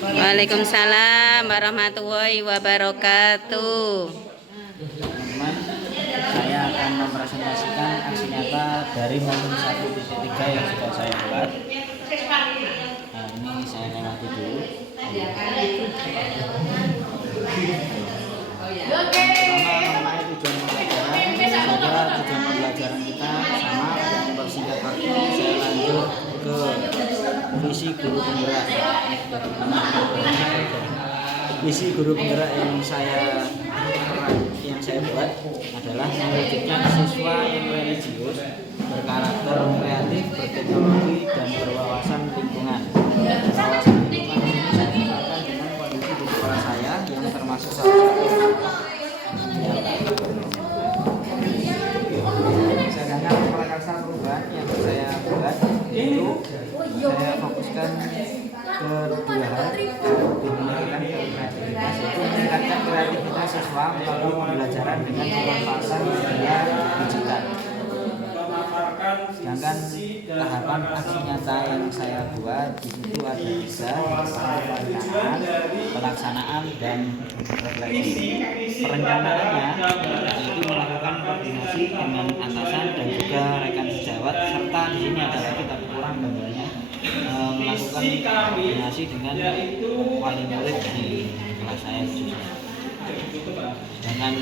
Waalaikumsalam warahmatullahi wabarakatuh. Teman-teman, saya akan mempresentasikan aksi nyata dari momen 1.3 yang sudah saya buat. Nah, ini saya lewati dulu. Pertama mengenai tujuan pembelajaran. Tujuan pembelajaran kita sama, yang bersingkat waktu saya lanjut ke visi guru penggerak. Visi guru penggerak yang saya buat adalah mewujudkan siswa yang religius, berkarakter, kreatif, berteknologi, dan berwawasan lingkungan. Wawasan lingkungan ini saya terapkan dengan kondisi di sekolah saya yang termasuk salah satu sedangkan prakarsa perubahan yang saya buat itu saya fokuskan ke dua hal, meningkatkan kreativitas, itu meningkatkan kreativitas siswa melalui pembelajaran dengan pemanfaatan media digital. Sedangkan tahapan aksi nyata yang saya buat di situ ada 3, perencanaan, pelaksanaan, dan refleksi. Perencanaannya yaitu melakukan koordinasi dengan atasan dan juga rekan sejawat, serta di sini ada lagi tapi kurang gambarnya, melakukan koordinasi dengan wali murid di kelas saya khususnya. Dengan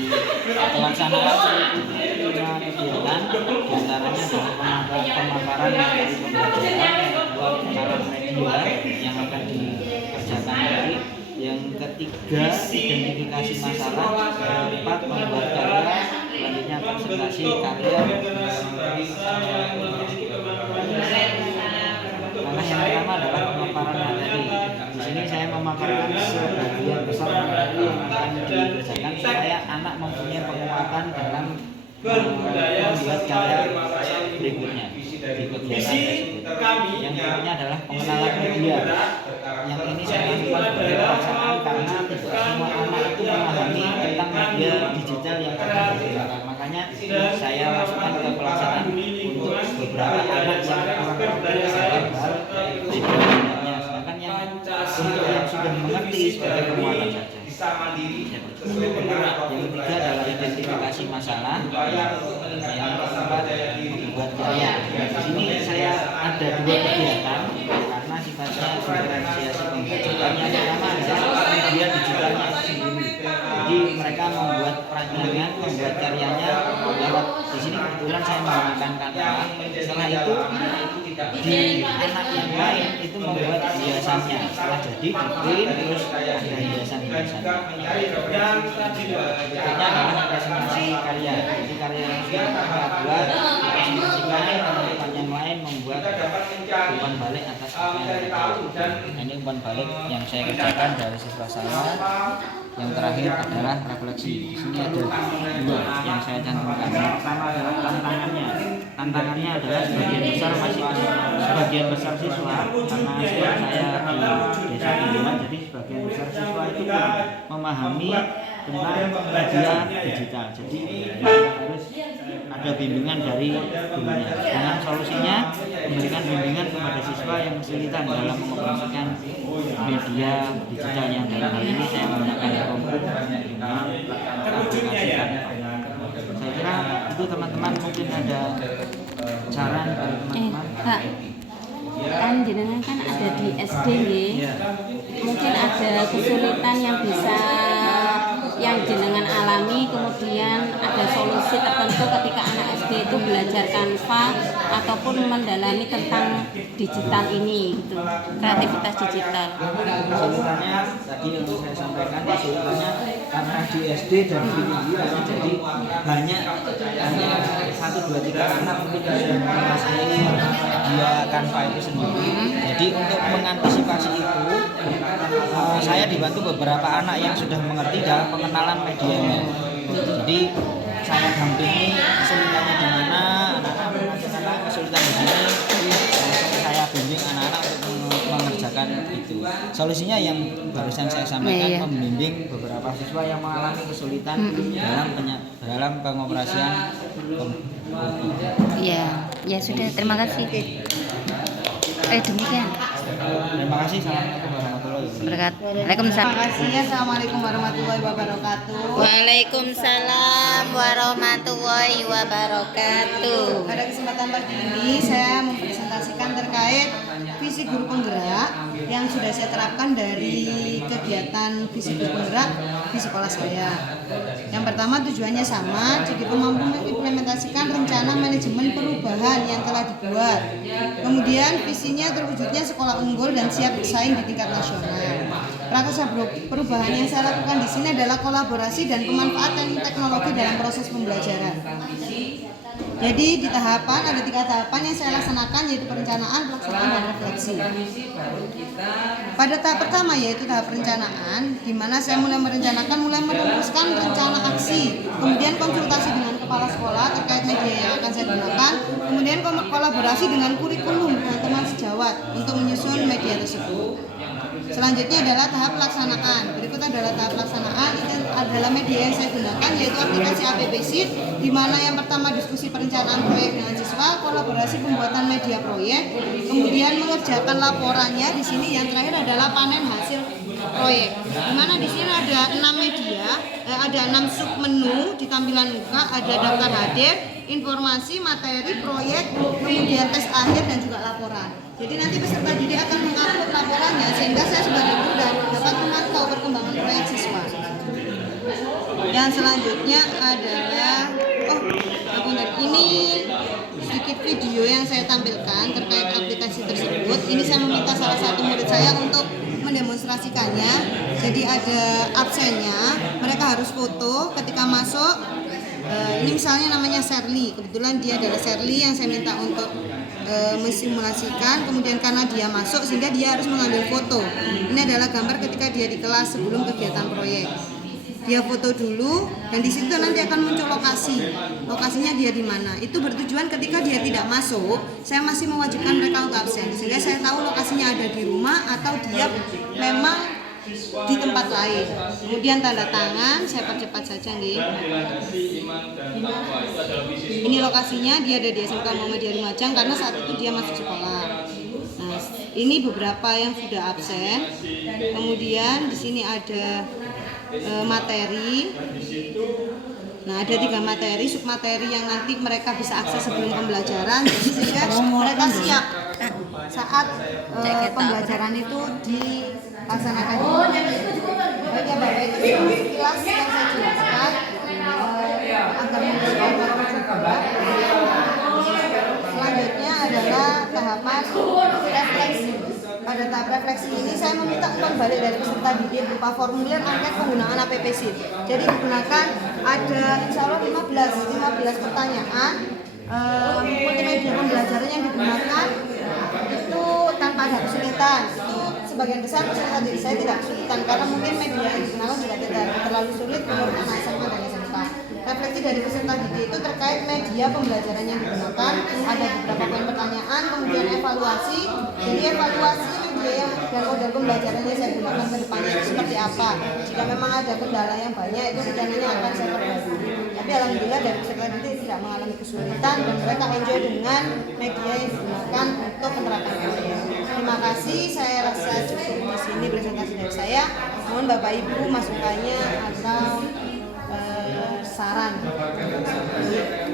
pelaksanaan lima kegiatan, diantaranya adalah pemaparan materi pembelajaran, kedua pengenalan media yang akan dikerjakan nanti, yang ketiga identifikasi masalah, keempat membuat karya, selanjutnya presentasi karya. Langkah yang pertama adalah pemaparan materi. Di sini saya memaparkan sebagian besar materi yang akan dikerjakan supaya anak mempunyai penguatan dalam membuat karya berikutnya di kegiatan tersebut. Yang berikutnya adalah pengenalan media. Yang ini saya lakukan sebagai pelaksanaan karena tidak semua anak itu memahami tentang media digital yang akan digunakan. Makanya saya masukkan ke pelaksanaan untuk beberapa anak yang kurang dalam hal medianya. Sedangkan untuk yang sudah mengerti sebagai penguatan saja. Yang ketiga adalah identifikasi masalah. Yang keempat membuat karya. Di sini saya ada 2 kegiatan karena sifatnya diferensiasi pembelajaran. Yang pertama adalah media digitalnya itu sendiri. Jadi mereka membuat perancangan, membuat karyanya lewat di sini kebetulan saya menggunakan Canva. Setelah itu di anak yang lain itu membuat hiasannya. Setelah jadi diprint terus ada hiasan-hiasannya. Berikutnya adalah presentasi karya. Jadi karya yang sudah kita buat dipresentasikan, teman-teman yang lain membuat umpan balik atas apa yang mereka lakukan. Ini umpan balik yang saya kerjakan dari siswa saya. Yang terakhir adalah refleksi. Di sini ada 2 yang saya cantumkan. Yang pertama adalah tantangannya. Tantangannya adalah sebagian besar siswa, karena saya di desa pinggiran, jadi sebagian besar siswa itu memahami tentang media digital. Jadi harus ada bimbingan dari gurunya. Dengan solusinya memberikan bimbingan kepada siswa yang kesulitan dalam mengoperasikan media digital yang dalam hal ini saya menggunakan komputer dengan aplikasi Canva. Saya kira itu teman-teman, mungkin ada saran dari teman-teman. Kan jenengan kan ada di SD ya. Mungkin ada kesulitan yang jenengan alami, kemudian ada solusi tertentu ketika anak SD itu belajar Canva ataupun mendalami tentang digital ini gitu, kreativitas digital. Kesulitannya tadi yang saya sampaikan, kesulitannya karena di SD dan di pinggiran, jadi hanya 1, 2, 3 anak mungkin sudah menguasai media Canva itu sendiri. Jadi untuk mengantisipasi itu, saya dibantu beberapa anak yang sudah mengerti dalam pengenalan medianya. Jadi saya dampingi kesulitannya di mana, anak-anak kesulitan di sini, langsung saya bimbing anak-anak untuk mengerjakan itu. Solusinya yang barusan saya sampaikan, membimbing beberapa siswa yang mengalami kesulitan dalam pengoperasian komputer. Ya sudah, terima kasih. Demikian. Terima kasih. Assalamualaikum warahmatullahi wabarakatuh. wabarakatuh. Waalaikumsalam. Terima kasih. Assalamualaikum warahmatullahi wabarakatuh. Waalaikumsalam warahmatullahi wabarakatuh. Pada kesempatan pagi ini saya mempresentasikan terkait visi guru penggerak yang sudah saya terapkan dari kegiatan visi guru penggerak di sekolah saya. Yang pertama tujuannya sama, jadi mampu mengimplementasikan rencana manajemen perubahan yang telah dibuat. Kemudian visinya terwujudnya sekolah unggul dan siap bersaing di tingkat nasional. Prakarsa perubahan yang saya lakukan di sini adalah kolaborasi dan pemanfaatan teknologi dalam proses pembelajaran. Jadi di tahapan ada 3 tahapan yang saya laksanakan, yaitu perencanaan, pelaksanaan, dan refleksi. Pada tahap pertama yaitu tahap perencanaan, di mana saya mulai merumuskan rencana aksi, kemudian konsultasi dengan kepala sekolah terkait media yang akan saya gunakan, kemudian kolaborasi dengan kurikulum dengan teman sejawat untuk menyusun media tersebut. Selanjutnya adalah tahap pelaksanaan. Berikut adalah tahap pelaksanaan. Itu adalah media yang saya gunakan, yaitu aplikasi APP Sheet, di mana yang pertama diskusi perencanaan proyek dengan siswa, kolaborasi pembuatan media proyek, kemudian mengerjakan laporannya. Di sini yang terakhir adalah panen hasil proyek. Di mana di sini ada 6 media, ada 6 sub menu di tampilan muka, ada daftar hadir, informasi, materi, proyek, kemudian tes akhir dan juga laporan. Jadi nanti peserta didik akan mengupload laporannya sehingga saya sebagai guru dapat memantau perkembangan proyek siswa. Yang selanjutnya adalah ini sedikit video yang saya tampilkan terkait aplikasi tersebut. Ini saya meminta salah satu murid saya untuk mendemonstrasikannya. Jadi ada absennya, mereka harus foto ketika masuk. Ini misalnya namanya Sherly, kebetulan dia adalah Sherly yang saya minta untuk mensimulasikan. Kemudian karena dia masuk sehingga dia harus mengambil foto. Ini adalah gambar ketika dia di kelas sebelum kegiatan proyek. Dia foto dulu dan di situ nanti akan muncul lokasinya dia di mana. Itu bertujuan ketika dia tidak masuk, saya masih mewajibkan mereka untuk absen sehingga saya tahu lokasinya ada di rumah atau dia memang di tempat lain. Kemudian tanda tangan, saya percepat saja nih. Ini lokasinya, dia ada di SMK Muhammadiyah Lumajang karena saat itu dia masuk sekolah. Nah, ini beberapa yang sudah absen. Kemudian di sini ada materi. Nah, ada 3 materi, submateri yang nanti mereka bisa akses sebelum pembelajaran, jadi sehingga mereka siap saat pembelajaran itu dilaksanakan. Baik ya Bapak, itu sekilas yang saya jelaskan agar mengusulkan juga. Selanjutnya adalah tahapan refleksi. Pada tahap refleksi ini saya meminta umpan balik dari peserta didik berupa formulir angket penggunaan APP Sheet. Jadi digunakan ada insya Allah 15 pertanyaan. Multimedia pembelajaran yang digunakan itu tanpa ada kesulitan. Itu sebagian besar peserta didik saya tidak kesulitan karena mungkin media yang digunakan juga tidak terlalu sulit menurut anak SMA dan SMK. Refleksi dari peserta didik itu terkait media pembelajaran yang digunakan, ada beberapa poin pertanyaan, kemudian evaluasi. Jadi evaluasi media dan model pembelajaran yang saya gunakan ke depannya itu seperti apa. Jika memang ada kendala yang banyak, itu rencananya akan saya perbaiki. Tapi alhamdulillah dari peserta didik tidak mengalami kesulitan dan mereka enjoy dengan media yang digunakan untuk penerapan media. Terima kasih, saya rasa cukup di sini presentasi dari saya. Mohon Bapak Ibu masukannya atau saran.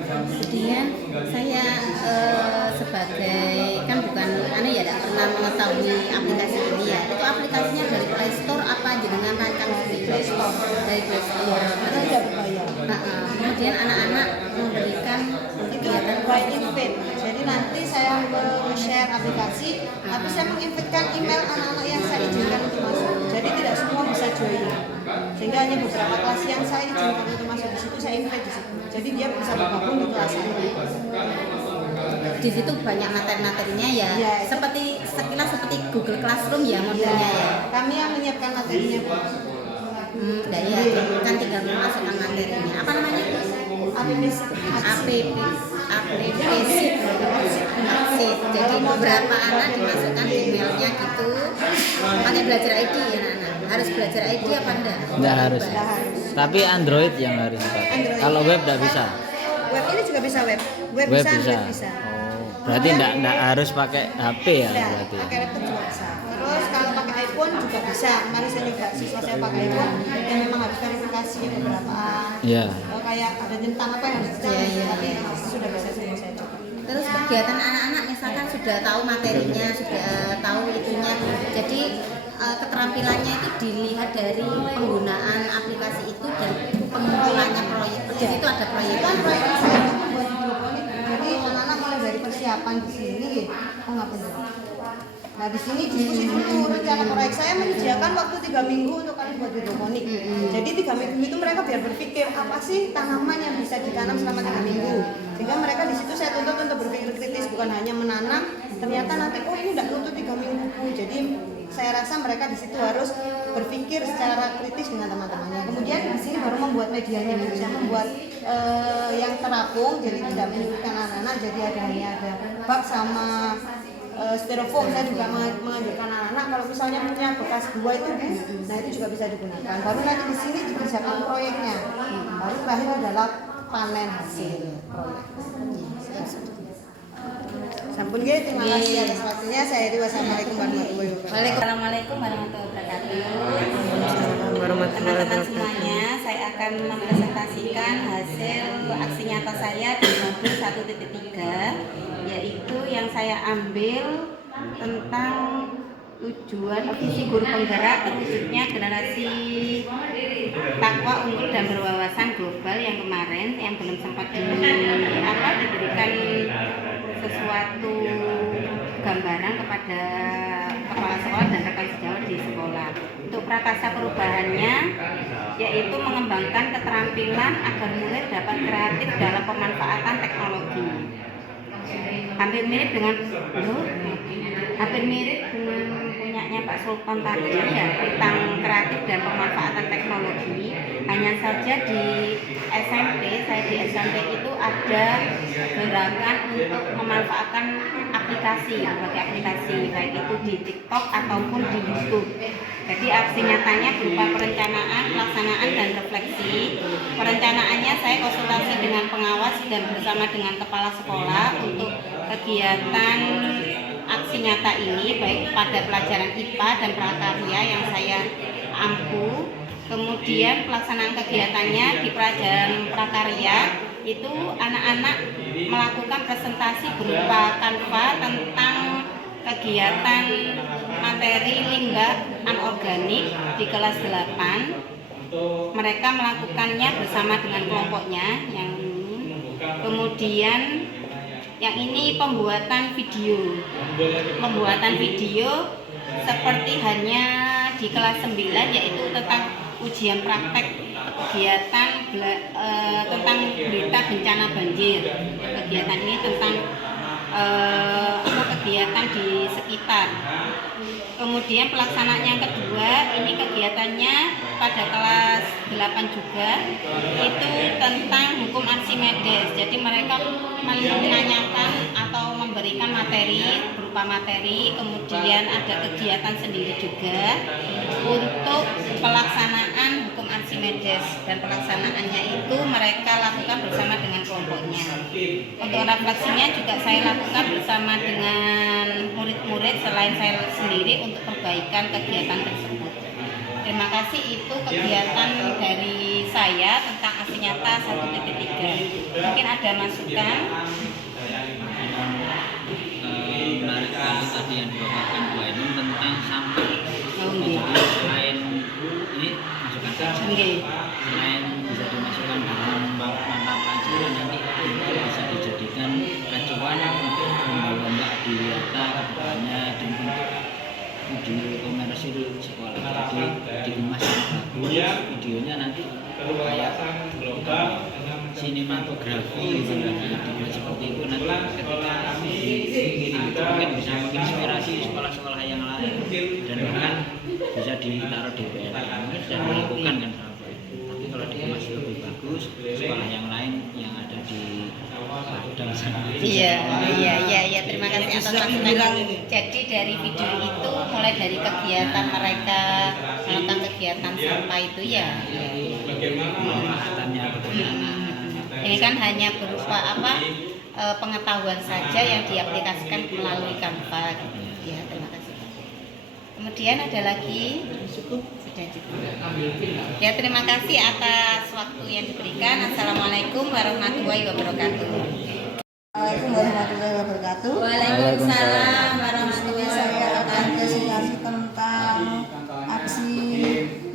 Kemudian saya sebagai kan bukan ya tidak pernah mengetahui aplikasi ini ya. Itu aplikasinya dari Play Store apa jenengan rancang sendiri? Play Store. Dari Play Store. Itu tidak berbayar. Kemudian anak-anak memberikan kegiatan by invite. Jadi nanti saya share aplikasi, tapi saya menginvitkan email anak-anak yang saya izinkan untuk masuk. Jadi tidak semua bisa join. Sehingga hanya beberapa kelas yang saya izinkan untuk masuk di situ, saya invite di situ. Jadi dia bisa bergabung di kelas saya. Di situ banyak materi-materinya ya. Seperti sekilas seperti Google Classroom ya modelnya ya. Kami yang menyiapkan materinya. Ya, kan tinggal memasukkan materinya. Apa namanya? APP. Jadi beberapa anak dimasukkan emailnya gitu. Pakai belajar ID ya anak. Harus belajar ID apa enggak? Enggak harus. Tapi Android yang harus dipakai. Kalau web enggak bisa. Web ini juga bisa web. Web bisa. Oh, berarti enggak harus pakai HP ya berarti. Pakai laptop juga bisa. Terus kalau pakai iPhone juga bisa. bisa. Kemarin saya juga siswa saya pakai itu yang memang harus verifikasi beberapa kayak ada tentang apa yang harus dicari, tapi sudah bisa saya coba. Terus kegiatan anak-anak misalkan sudah tahu materinya, sudah tahu itunya, jadi keterampilannya itu dilihat dari penggunaan aplikasi itu dan pengumpulannya proyek. Di situ ada proyek. Kan proyek saya itu membuat hidroponik, jadi anak-anak mulai dari persiapan di sini, Nah di sini diskusi dulu rencana proyek. Saya menyediakan waktu 3 minggu untuk kalian buat hidroponik. Jadi 3 minggu itu mereka biar berpikir apa sih tanaman yang bisa ditanam selama 3 minggu. Sehingga mereka di situ saya tuntut untuk berpikir kritis, bukan hanya menanam. Ternyata nanti ini tidak nuntut 3 minggu. Jadi saya rasa mereka di situ harus berpikir secara kritis dengan teman-temannya. Kemudian di sini baru membuat medianya, bisa membuat yang terapung, jadi tidak menyulitkan anak-anak. Jadi ada bak sama styrofoam. Saya juga mengajarkan anak-anak kalau misalnya punya bekas gua itu, nah itu juga bisa digunakan. Baru nanti di sini dikerjakan proyeknya. Baru terakhir adalah panen hasil proyek. Sampun nggih, terima kasih atas waktunya. Saya Dewi. Wassalamualaikum warahmatullahi wabarakatuh. Assalamualaikum warahmatullahi wabarakatuh. Teman-teman semuanya, saya akan mempresentasikan hasil aksi nyata saya di modul 1.3, yaitu yang saya ambil tentang tujuan visi guru penggerak terwujudnya generasi takwa, unggul dan berwawasan global yang kemarin yang belum sempat diberikan sesuatu gambaran kepada kepala sekolah dan rekan sejawat di sekolah. Untuk prakasa perubahannya yaitu mengembangkan keterampilan agar murid dapat kreatif dalam pemanfaatan teknologi. Hampir mirip dengan punyanya Pak Sultan tadi ya, tentang kreatif dan pemanfaatan teknologi. Hanya saja di SMP, saya di SMP itu ada gerakan untuk memanfaatkan aplikasi, berbagai aplikasi, baik itu di TikTok ataupun di YouTube. Jadi aksi nyatanya berupa perencanaan, pelaksanaan dan refleksi. Perencanaannya saya konsultasi dengan pengawas dan bersama dengan kepala sekolah untuk kegiatan aksi nyata ini, baik pada pelajaran IPA dan prakarya yang saya ampu. Kemudian pelaksanaan kegiatannya di pelajaran prakarya itu anak-anak melakukan presentasi berupa Canva tentang kegiatan materi limbah anorganik di kelas 8. Mereka melakukannya bersama dengan kelompoknya yang ini. Kemudian yang ini pembuatan video seperti hanya di kelas 9, yaitu tentang ujian praktek kegiatan tentang berita bencana banjir. Kegiatan ini tentang kegiatan di sekitar. Kemudian pelaksanaan yang kedua, ini kegiatannya pada kelas 8 juga, itu tentang hukum Archimedes. Jadi mereka menanyakan atau memberikan materi berupa materi, kemudian ada kegiatan sendiri juga untuk pelaksanaan hukum Archimedes, dan pelaksanaannya itu mereka lakukan bersama dengan kelompoknya. Untuk refleksinya juga saya lakukan bersama dengan murid-murid selain saya sendiri untuk perbaikan kegiatan tersebut. Terima kasih, itu kegiatan dari saya tentang aksi nyata 1.3. Mungkin ada masukan. Menarik sekali tadi yang dibawakan Bu Ainun tentang sampah. Selain ini masukan saja, selain bisa dimasukkan dalam mata pelajaran, nanti bisa dijadikan acuan untuk lomba-lomba di kedepannya dan untuk video komersil sekolah. Jadi dikemas bagus, videonya nanti kayak sinematografi dibuat seperti itu. Nanti ketika dikirim itu mungkin bisa menginspirasi sekolah-sekolah yang lain dan bahkan bisa ditaruh di PNS dan melakukan kan. Tapi kalau dikemas lebih bagus, sekolah yang lain yang ada di Padang sana. Iya, terima kasih atas masukannya. Jadi dari video itu mulai dari kegiatan mereka melakukan kegiatan sampah itu ya. Pemanfaatannya Ini kan hanya berupa pengetahuan saja yang diaplikasikan melalui Canva. Ya, terima kasih. Kemudian ada lagi, sudah cukup. Ya, terima kasih atas waktu yang diberikan. Assalamualaikum warahmatullahi wabarakatuh. Assalamualaikum warahmatullahi wabarakatuh. Waalaikumsalam warahmatullahi Saya akan wabarakatuh. presentasi tentang aksi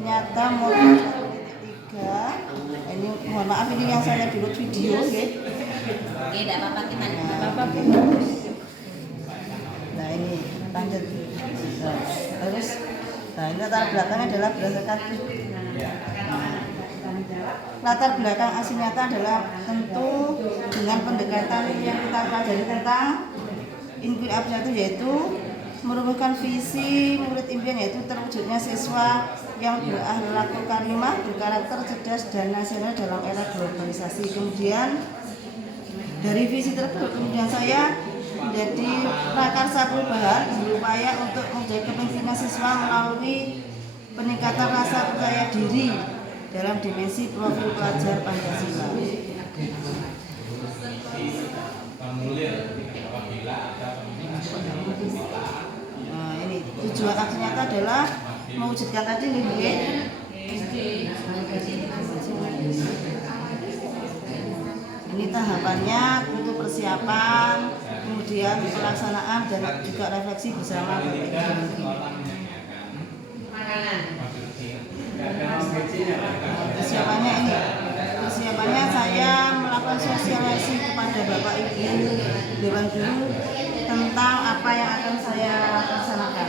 nyata modul 1.3. Ini mohon maaf ini yang saya dulu video ya. Oke, tidak apa-apa kita. Nah ini lanjut. Nah, terus, nah ini latar belakangnya adalah berdasarkan latar belakang aksi nyata adalah tentu dengan pendekatan yang kita pelajari tentang input abjad yaitu merumuskan visi murid impian yaitu terwujudnya siswa yang berakhlak karimah, berkarakter cerdas dan nasional dalam era globalisasi. Kemudian dari visi tersebut kemudian saya menjadi prakarsa perubahan berupaya untuk menjaga kepemimpinan siswa melalui peningkatan rasa percaya diri dalam dimensi profil pelajar Pancasila. Nah, ini tujuan aksi nyata adalah mewujudkan tadi nih, ini tahapannya untuk persiapan, kemudian pelaksanaan dan juga refleksi bersama persiapannya ini. Persiapannya saya melakukan sosialisasi kepada Bapak Ibu Dewan Guru tentang apa yang akan saya laksanakan.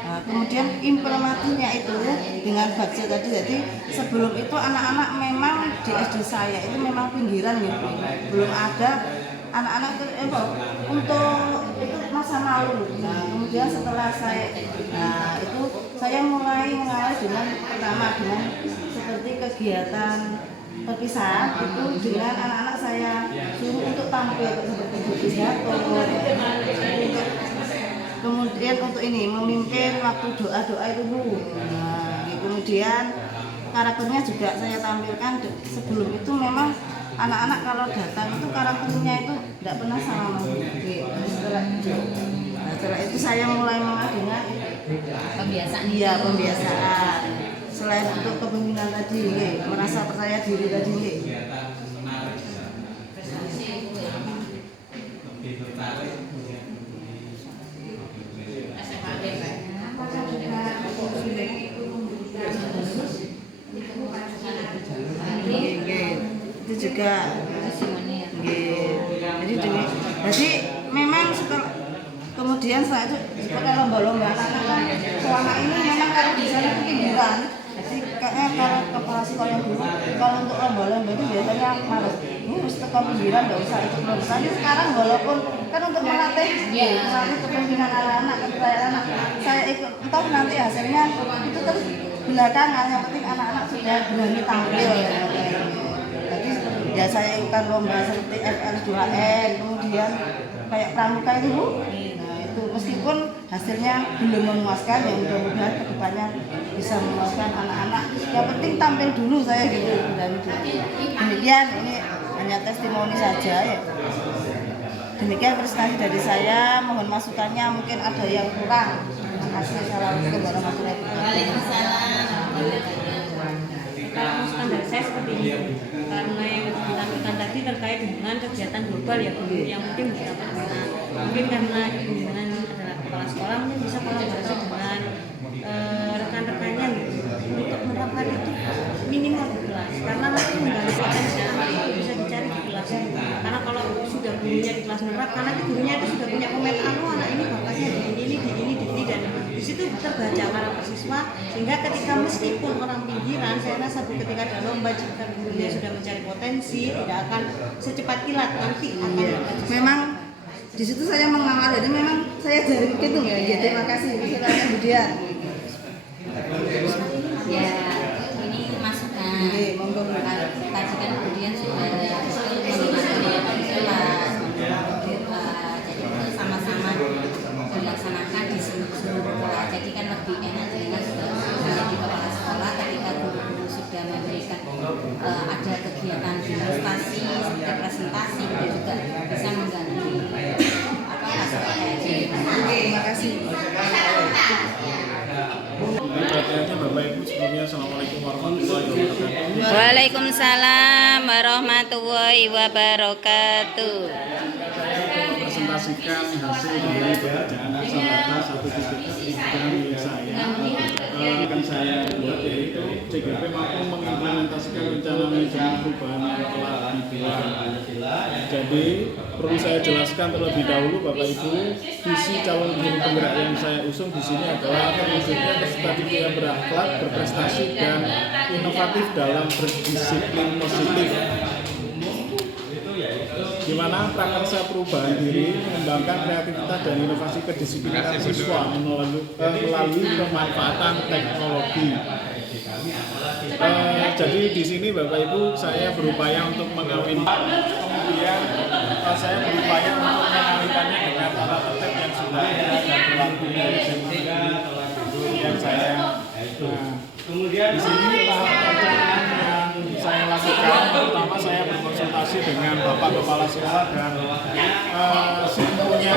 Nah, kemudian implementasinya itu dengan budget tadi, jadi sebelum itu anak-anak memang di SD saya itu memang pinggiran ya, belum ada anak-anak itu untuk itu masa lalu. Nah, kemudian setelah itu saya mulai mengawali dengan pertama dengan seperti kegiatan perpisahan itu dengan anak-anak saya suruh untuk tampil seperti pidato, kemudian untuk ini memimpin waktu doa-doa itu Bu. Nah, kemudian karakternya juga saya tampilkan. Sebelum itu memang anak-anak kalau datang itu karakternya itu tidak pernah sama Bu. Setelah itu saya mulai dengan Pembiasaan. Iya, pembiasaan. Selain untuk kepemimpinan tadi, merasa percaya diri tadi. Itu juga jadi memang setelah kemudian setelah itu seperti lomba-lomba selama ini memang kalau di sana itu pinggiran, jadi kayaknya kalau kepala sekolah yang dulu kalau untuk lomba-lomba itu biasanya males, ini harus tekan pinggiran nggak usah ikut lomba. Tapi sekarang walaupun kan untuk melatih kepemimpinan anak-anak, kepercayaan anak, saya ikut entah nanti hasilnya itu terus belakangan, yang penting anak-anak sudah berani tampil ya. Jadi ya saya ikutan lomba seperti FL2N, kemudian kayak pramuka itu Bu. Nah itu meskipun hasilnya belum memuaskan, ya mudah-mudahan kedepannya bisa memuaskan anak-anak. Yang penting tampil dulu saya gitu. Dan demikian, ini hanya testimoni saja ya. Demikian presentasi dari saya, mohon masukannya mungkin ada yang kurang. Terima kasih. Assalamualaikum warahmatullahi wabarakatuh. Waalaikumsalam. Kalau masukan dari saya seperti ini, karena yang ditampilkan tadi terkait dengan kegiatan global ya Bu, yang mungkin bisa berguna. Mungkin karena Ibu Yunan adalah kepala sekolah, mungkin bisa kolaborasi dengan rekan-rekannya gitu, untuk menerapkan itu minimal di kelas, karena nanti menggali potensi anak itu bisa dicari di kelas. Karena kalau sudah gurunya di kelas menerap, karena gurunya itu sudah punya pemetaan, anak ini bakatnya di ini dan di situ terbaca karakter siswa, sehingga ketika meskipun orang pinggiran, saya rasa Bu, ketika ada lomba jika gurunya sudah mencari potensi, tidak akan secepat kilat, nanti akan Memang di situ saya mengawal, jadi memang saya dari gitu ya. Terima kasih. Kemudian Ya, ini masukan. monggo. Tadi kan kemudian sudah menggunakan kelas, jadi itu sama-sama dilaksanakan di seluruh sekolah. Jadi kan lebih enak dengan menjadi kepala sekolah ketika guru-guru sudah memberikan ada kegiatan demonstrasi, presentasi, juga bisa menggali Waalaikumsalam warahmatullahi wabarakatuh. Presentasikan hasil dari pekerjaan Sabata 1.3 milik saya akan saya buat, yaitu CGP mampu mengimplementasikan rencana manajemen perubahan yang telah dibuat. Jadi perlu saya jelaskan terlebih dahulu Bapak Ibu, visi calon guru penggerak yang saya usung di sini adalah terwujudnya peserta didik yang berakhlak, berprestasi dan inovatif dalam berdisiplin positif, di mana prakarsa perubahan diri mengembangkan kreativitas dan inovasi kedisiplinan siswa melalui pemanfaatan teknologi. Jadi di sini Bapak Ibu saya berupaya untuk mengawinkan, kemudian saya berupaya untuk mengawinkannya dengan tata tertib yang sudah ada dan berlaku yang saya. Di sini tahap perencanaan yang saya lakukan, pertama saya berkonsultasi dengan Bapak Kepala Sekolah dan semuanya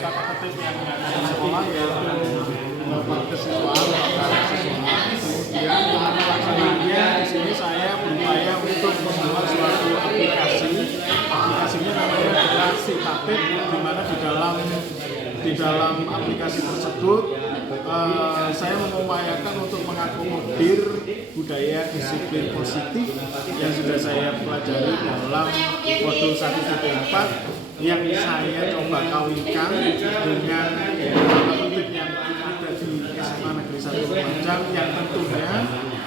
tata tertib yang ada di sekolah, yaitu Bapak Kesiswaan, Bapak Siswa. Kemudian dalam pelaksanaannya di sini saya berupaya untuk membuat suatu aplikasi. Aplikasinya namanya Generasi Tatib, di mana di dalam aplikasi tersebut saya mengupayakan untuk mengakomodir budaya disiplin positif yang sudah saya pelajari dalam modul 1.4 yang saya coba kawinkan dengan tata tertib yang ada di SMA Negeri 1 Lumajang, yang tentunya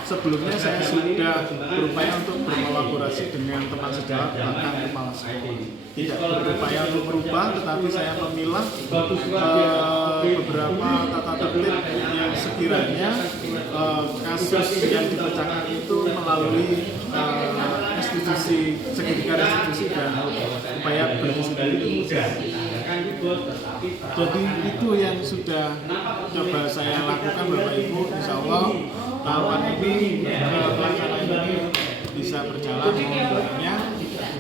sebelumnya saya sudah berupaya untuk berkolaborasi dengan teman sejawat bahkan kepala sekolah. Tidak berupaya untuk merubah, tetapi saya memilah beberapa tata tertib yang sekiranya kasus yang dipecahkan itu melalui institusi, segitiga institusi dan upaya berdisiplin itu mudah. Jadi itu yang sudah coba saya lakukan Bapak Ibu. Insya Allah tahapan ini, pelaksanaan ini bisa berjalan semuanya.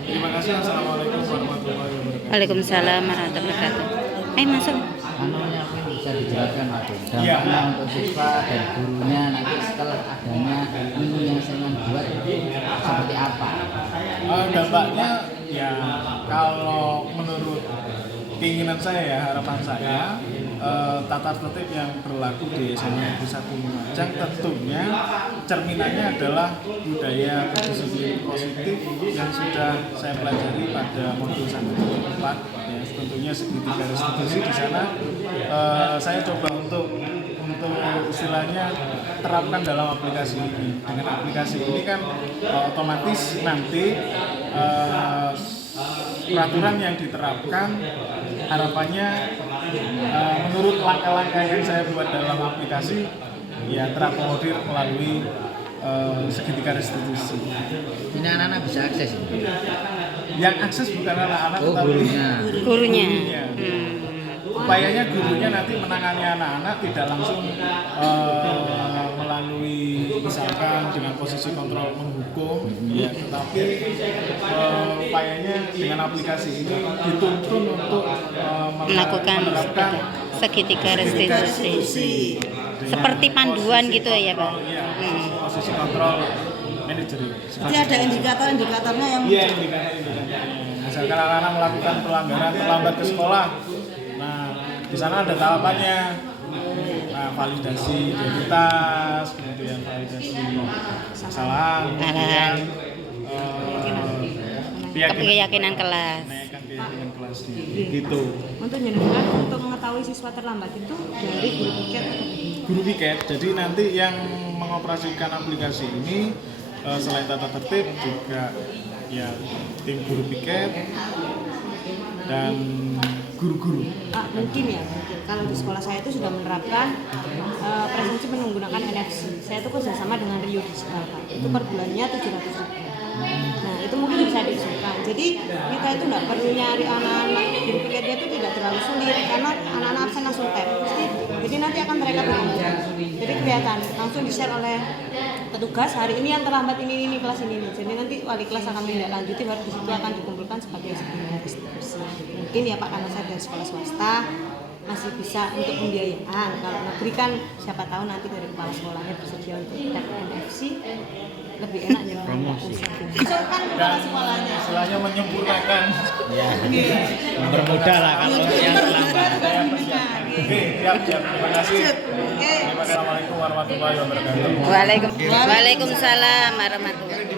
Terima kasih. Assalamualaikum warahmatullahi wabarakatuh. Waalaikumsalam warahmatullahi wabarakatuh. Masuk. Anunya bisa dijelaskan Pak, dampaknya untuk siswa dan gurunya nanti setelah adanya ini yang saya buat itu seperti apa? Dampaknya ya kalau menurut keinginan saya ya, harapan saya, tata tertib yang berlaku di SMA Negeri 1 Lumajang tentunya cerminannya adalah budaya berdisiplin positif yang sudah saya pelajari pada modul 1.4 ya, tentunya segitiga restitusi. Di sana saya coba untuk istilahnya terapkan dalam aplikasi ini. Dengan aplikasi ini kan otomatis nanti peraturan yang diterapkan harapannya menurut langkah-langkah yang saya buat dalam aplikasi ya terakomodir melalui segitiga restitusi. Ini anak-anak bisa akses? Yang akses bukan anak-anak tetapi Gurunya. Upayanya gurunya nanti menangani anak-anak tidak langsung melalui misalkan dengan posisi kontrol menghukum ya, tetapi upayanya dengan aplikasi ini dituntun untuk Melakukan segitiga restitusi. Seperti panduan gitu ya Pak. Iya, posisi kontrol manajerial. Jadi ada indikator-indikatornya yang Iya, indikator-indikatornya. Misalkan anak-anak melakukan pelanggaran terlambat ke sekolah, nah di sana ada tahapannya. Nah, validasi identitas, kemudian validasi kesalahan, kemudian Keyakinan kelas. menaikkan keyakinan kelas gitu. Untuk jenengan untuk mengetahui siswa terlambat itu dari guru piket. Guru piket. Jadi nanti yang mengoperasikan aplikasi ini selain tata tertib juga ya tim guru piket dan guru-guru. Mungkin kalau di sekolah saya itu sudah menerapkan presensi menggunakan NFC. Saya itu kerjasama dengan Rio Digital Pak. Itu per bulannya 700.000. Nah itu mungkin bisa diusulkan. Jadi kita itu nggak perlu nyari anak-anak guru piketnya itu tidak terlalu sulit karena anak-anak absen langsung tap. Jadi nanti akan mereka berkumpul. Jadi kelihatan langsung di-share oleh petugas hari ini yang terlambat ini kelas ini. Jadi nanti wali kelas akan menindaklanjuti, baru di situ akan dikumpulkan sebagai sebuah restitusi. Mungkin ya Pak, karena saya dari sekolah swasta, masih bisa untuk pembiayaan. Kalau negeri kan siapa tahu nanti dari kepala sekolahnya bersedia untuk kita ke NFC, lebih enak ya Promosi. Usulkan kepala sekolahnya. Istilahnya menyempurnakan. Ya, mempermudah lah kalau yang terlambat. Oke, siap. Terima kasih. Oke. Assalamualaikum warahmatullahi wabarakatuh. Waalaikumsalam warahmatullahi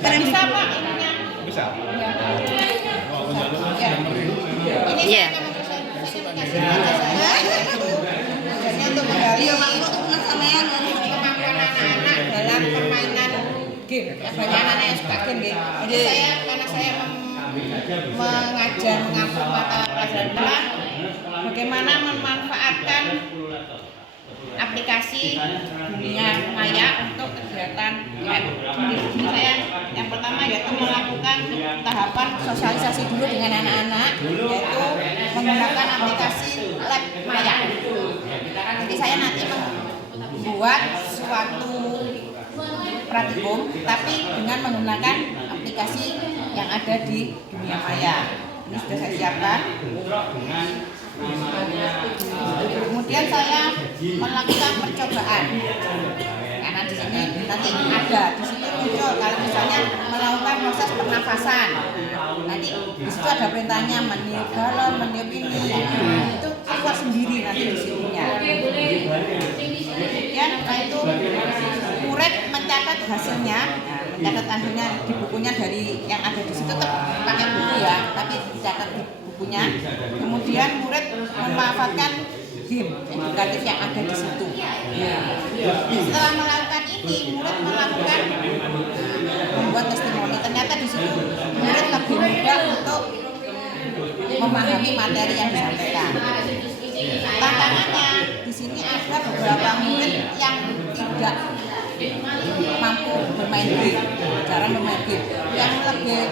Bisa Pak ininya? Bisa. Ini Iya. Biasanya untuk menggali teman sampean kemampuan anak-anak dalam permainan game. Banyak anak yang suka game ya. Jadi karena saya mengajar mengampu mata pelajaran adalah bagaimana memanfaatkan aplikasi dunia maya untuk kegiatan web. Di sini saya yang pertama yaitu melakukan tahapan sosialisasi dulu dengan anak-anak, yaitu menggunakan aplikasi lab maya. Jadi saya nanti membuat suatu praktikum tapi dengan menggunakan aplikasi yang ada di dunia maya. Ini sudah saya siapkan. Kemudian saya melakukan percobaan karena di sini nanti ada di sini muncul kalau misalnya melakukan proses pernafasan, nanti di situ ada perintahnya meniup galon, meniup ini, itu keluar sendiri nanti di sininya. Kemudian setelah itu murid mencatat hasilnya, mencatat hasilnya di bukunya dari yang ada di situ tetap pakai buku ya, tapi dicatat di bukunya. Kemudian murid memanfaatkan game edukatif yang ada di situ. Setelah melakukan ini, murid melakukan membuat testimoni. Ternyata di situ murid lebih mudah untuk memahami materi yang disampaikan. Tantangannya di sini ada beberapa murid yang tidak mampu bermain game, jarang bermain game. Yang lebih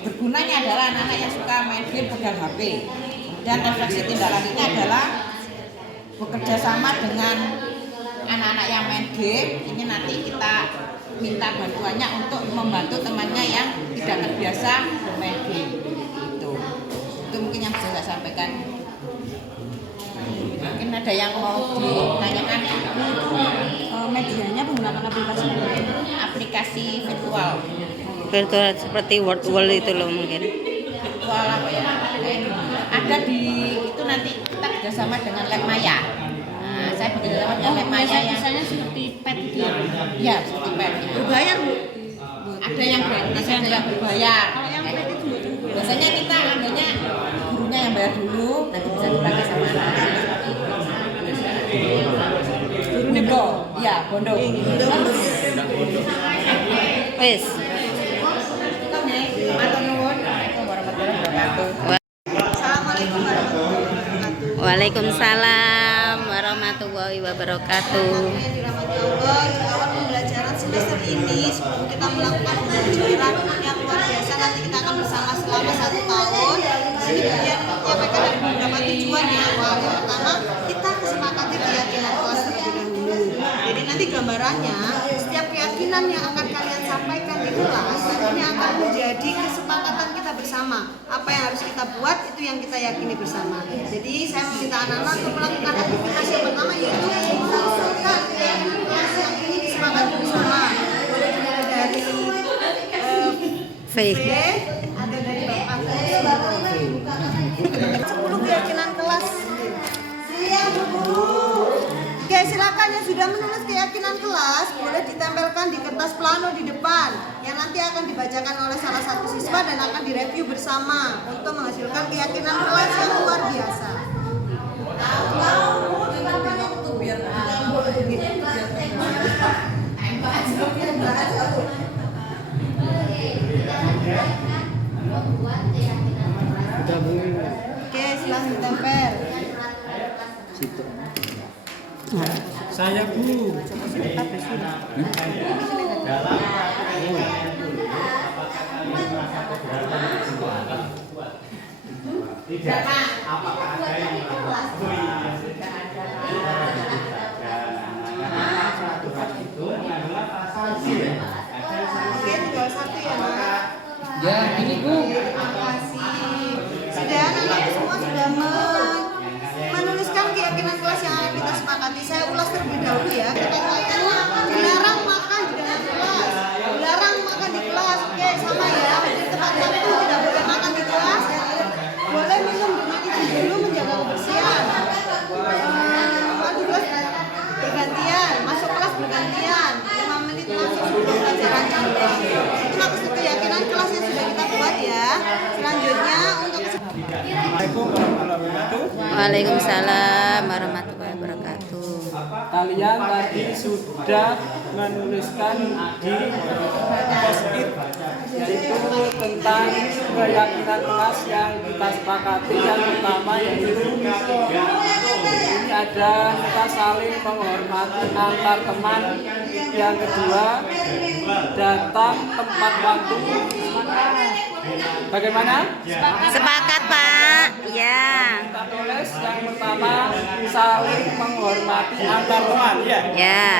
bergunanya adalah anak-anak yang suka main game pegang HP. Dan refleksi tindak lanjutnya adalah bekerja sama dengan anak-anak yang main game. Ini nanti kita minta bantuannya untuk membantu temannya yang tidak terbiasa bermain game. Itu mungkin yang bisa saya sampaikan. Mungkin ada yang mau ditanyakan. Medianya menggunakan Aplikasi virtual. virtual seperti word itu loh mungkin. Virtual apa ya? Ada di itu nanti kita kerjasama dengan Lab Maya. Nah, saya bekerjasama dengan Lab Maya yang misalnya seperti pet gitu ya. ya seperti pet. Berbayar Bu? Ada yang gratis, ada yang berbayar. Kalau yang pet itu Biasanya kita ambilnya gurunya yang bayar dulu, nanti bisa dipakai sama anak-anak. Bondo, ya bondo. Wes. Matur nuwun. Assalamualaikum warahmatullahi wabarakatuh. Assalamualaikum warahmatullahi wabarakatuh. Waalaikumsalam warahmatullahi wabarakatuh. Yang dirahmati Allah, di awal pembelajaran semester ini sebelum kita melakukan pembelajaran yang luar biasa, nanti kita akan bersama selama 1 tahun. Kemudian menyampaikan ada beberapa tujuan yang awal. Yang pertama, kita kesepakati keyakinan kelas terlebih dahulu. Jadi nanti gambarannya, setiap keyakinan yang akan kalian sampaikan di kelas ini akan menjadi kesepakatan kita bersama. Apa yang harus kita buat itu yang kita yakini bersama. Jadi saya meminta anak-anak untuk melakukan aktivitas yang pertama yaitu mengusulkan keyakinan kelas yang ini disepakati bersama. Boleh dimulai dari Baik. B atau dari Bapak. 10 keyakinan kelas. Oke, silakan yang sudah menulis keyakinan kelas boleh ditempelkan di kertas plano di depan yang nanti akan dibacakan oleh salah satu siswa dan akan direview bersama untuk menghasilkan keyakinan kelas yang luar biasa. Oke, silahkan ditempel. Saya Bu. Oke, tinggal 1 ya, Nak. Ya, ini Bu. Terima kasih. sudah, anak semua sudah menuliskan keyakinan kelas yang akan kita sepakati. Saya ulas terlebih dahulu ya. Ketentuannya dilarang makan di dalam kelas, dilarang makan di kelas. Oke, sama ya. Di tempat waktu tidak boleh makan di kelas. Boleh minum dengan izin dulu, menjaga kebersihan. Masuk kelas bergantian, masuk kelas bergantian. 5 menit masuk sebelum pelajaran dimulai. Itu maksud keyakinan kelas yang sudah kita buat ya. Selanjutnya untuk Assalamualaikum warahmatullahi wabarakatuh. Waalaikumsalam warahmatullahi wabarakatuh. Kalian tadi sudah menuliskan di post-it yaitu tentang keyakinan kelas yang kita sepakati. Yang pertama yaitu ini ada kita saling menghormati antar teman. Yang kedua, datang tepat waktu. Bagaimana? Sepakat Pak. Ya. Kita tulis yang pertama saling menghormati antar teman. Ya. Ya.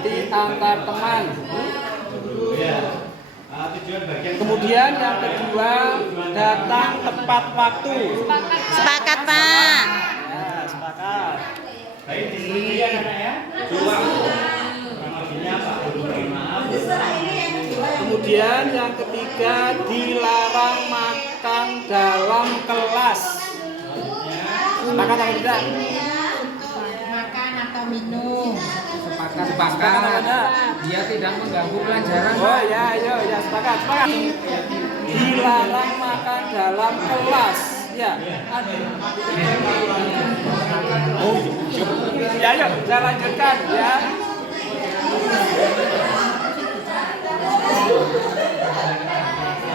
Di antar teman. Kemudian yang kedua datang tepat waktu. Sepakat Pak. Ya, sepakat. Kemudian yang ketiga dilarang makan dalam kelas. Sepakat atau tidak? Makan atau minum. Sepakat atau tidak? Dia tidak mengganggu pelajaran. Oh ya, ayo ya sepakat. Dilarang makan dalam kelas. Ya. Oh, ya, ayo saya lanjutkan ya.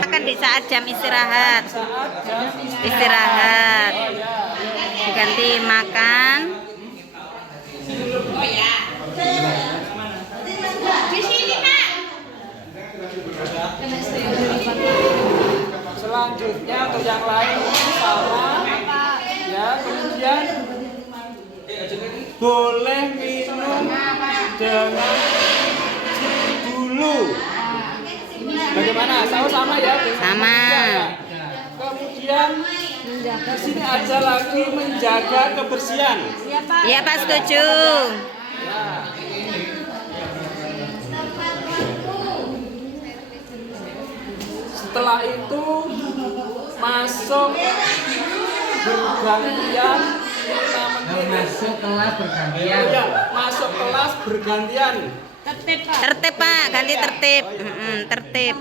Akan di saat jam istirahat. Saat jam Istirahat. Oh ya. Diganti makan. Selanjutnya untuk yang lain sama ya. Kemudian boleh minum dengan dulu. Bagaimana? Sama ya? Sama. Kemudian di sini ada lagi menjaga kebersihan. Iya Pak, setuju. Ya. Setelah itu masuk bergantian 5 menit. Masuk kelas bergantian. Ya, masuk kelas bergantian. Tertib Pak, ganti tertib. Tertib.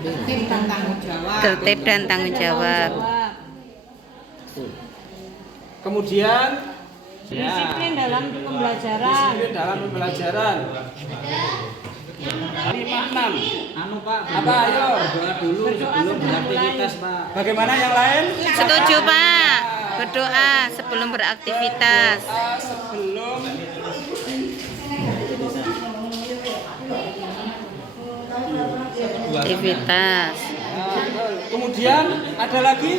tertib dan tanggung jawab. Tertib dan tanggung jawab. Kemudian Disiplin dalam pembelajaran. disiplin dalam pembelajaran. 56. Anu Pak, Apa ayo? berdoa dulu sebelum beraktivitas Pak. Bagaimana yang lain? Setuju Pak. Berdoa sebelum beraktivitas. Sebelum Aktivitas. kemudian ada lagi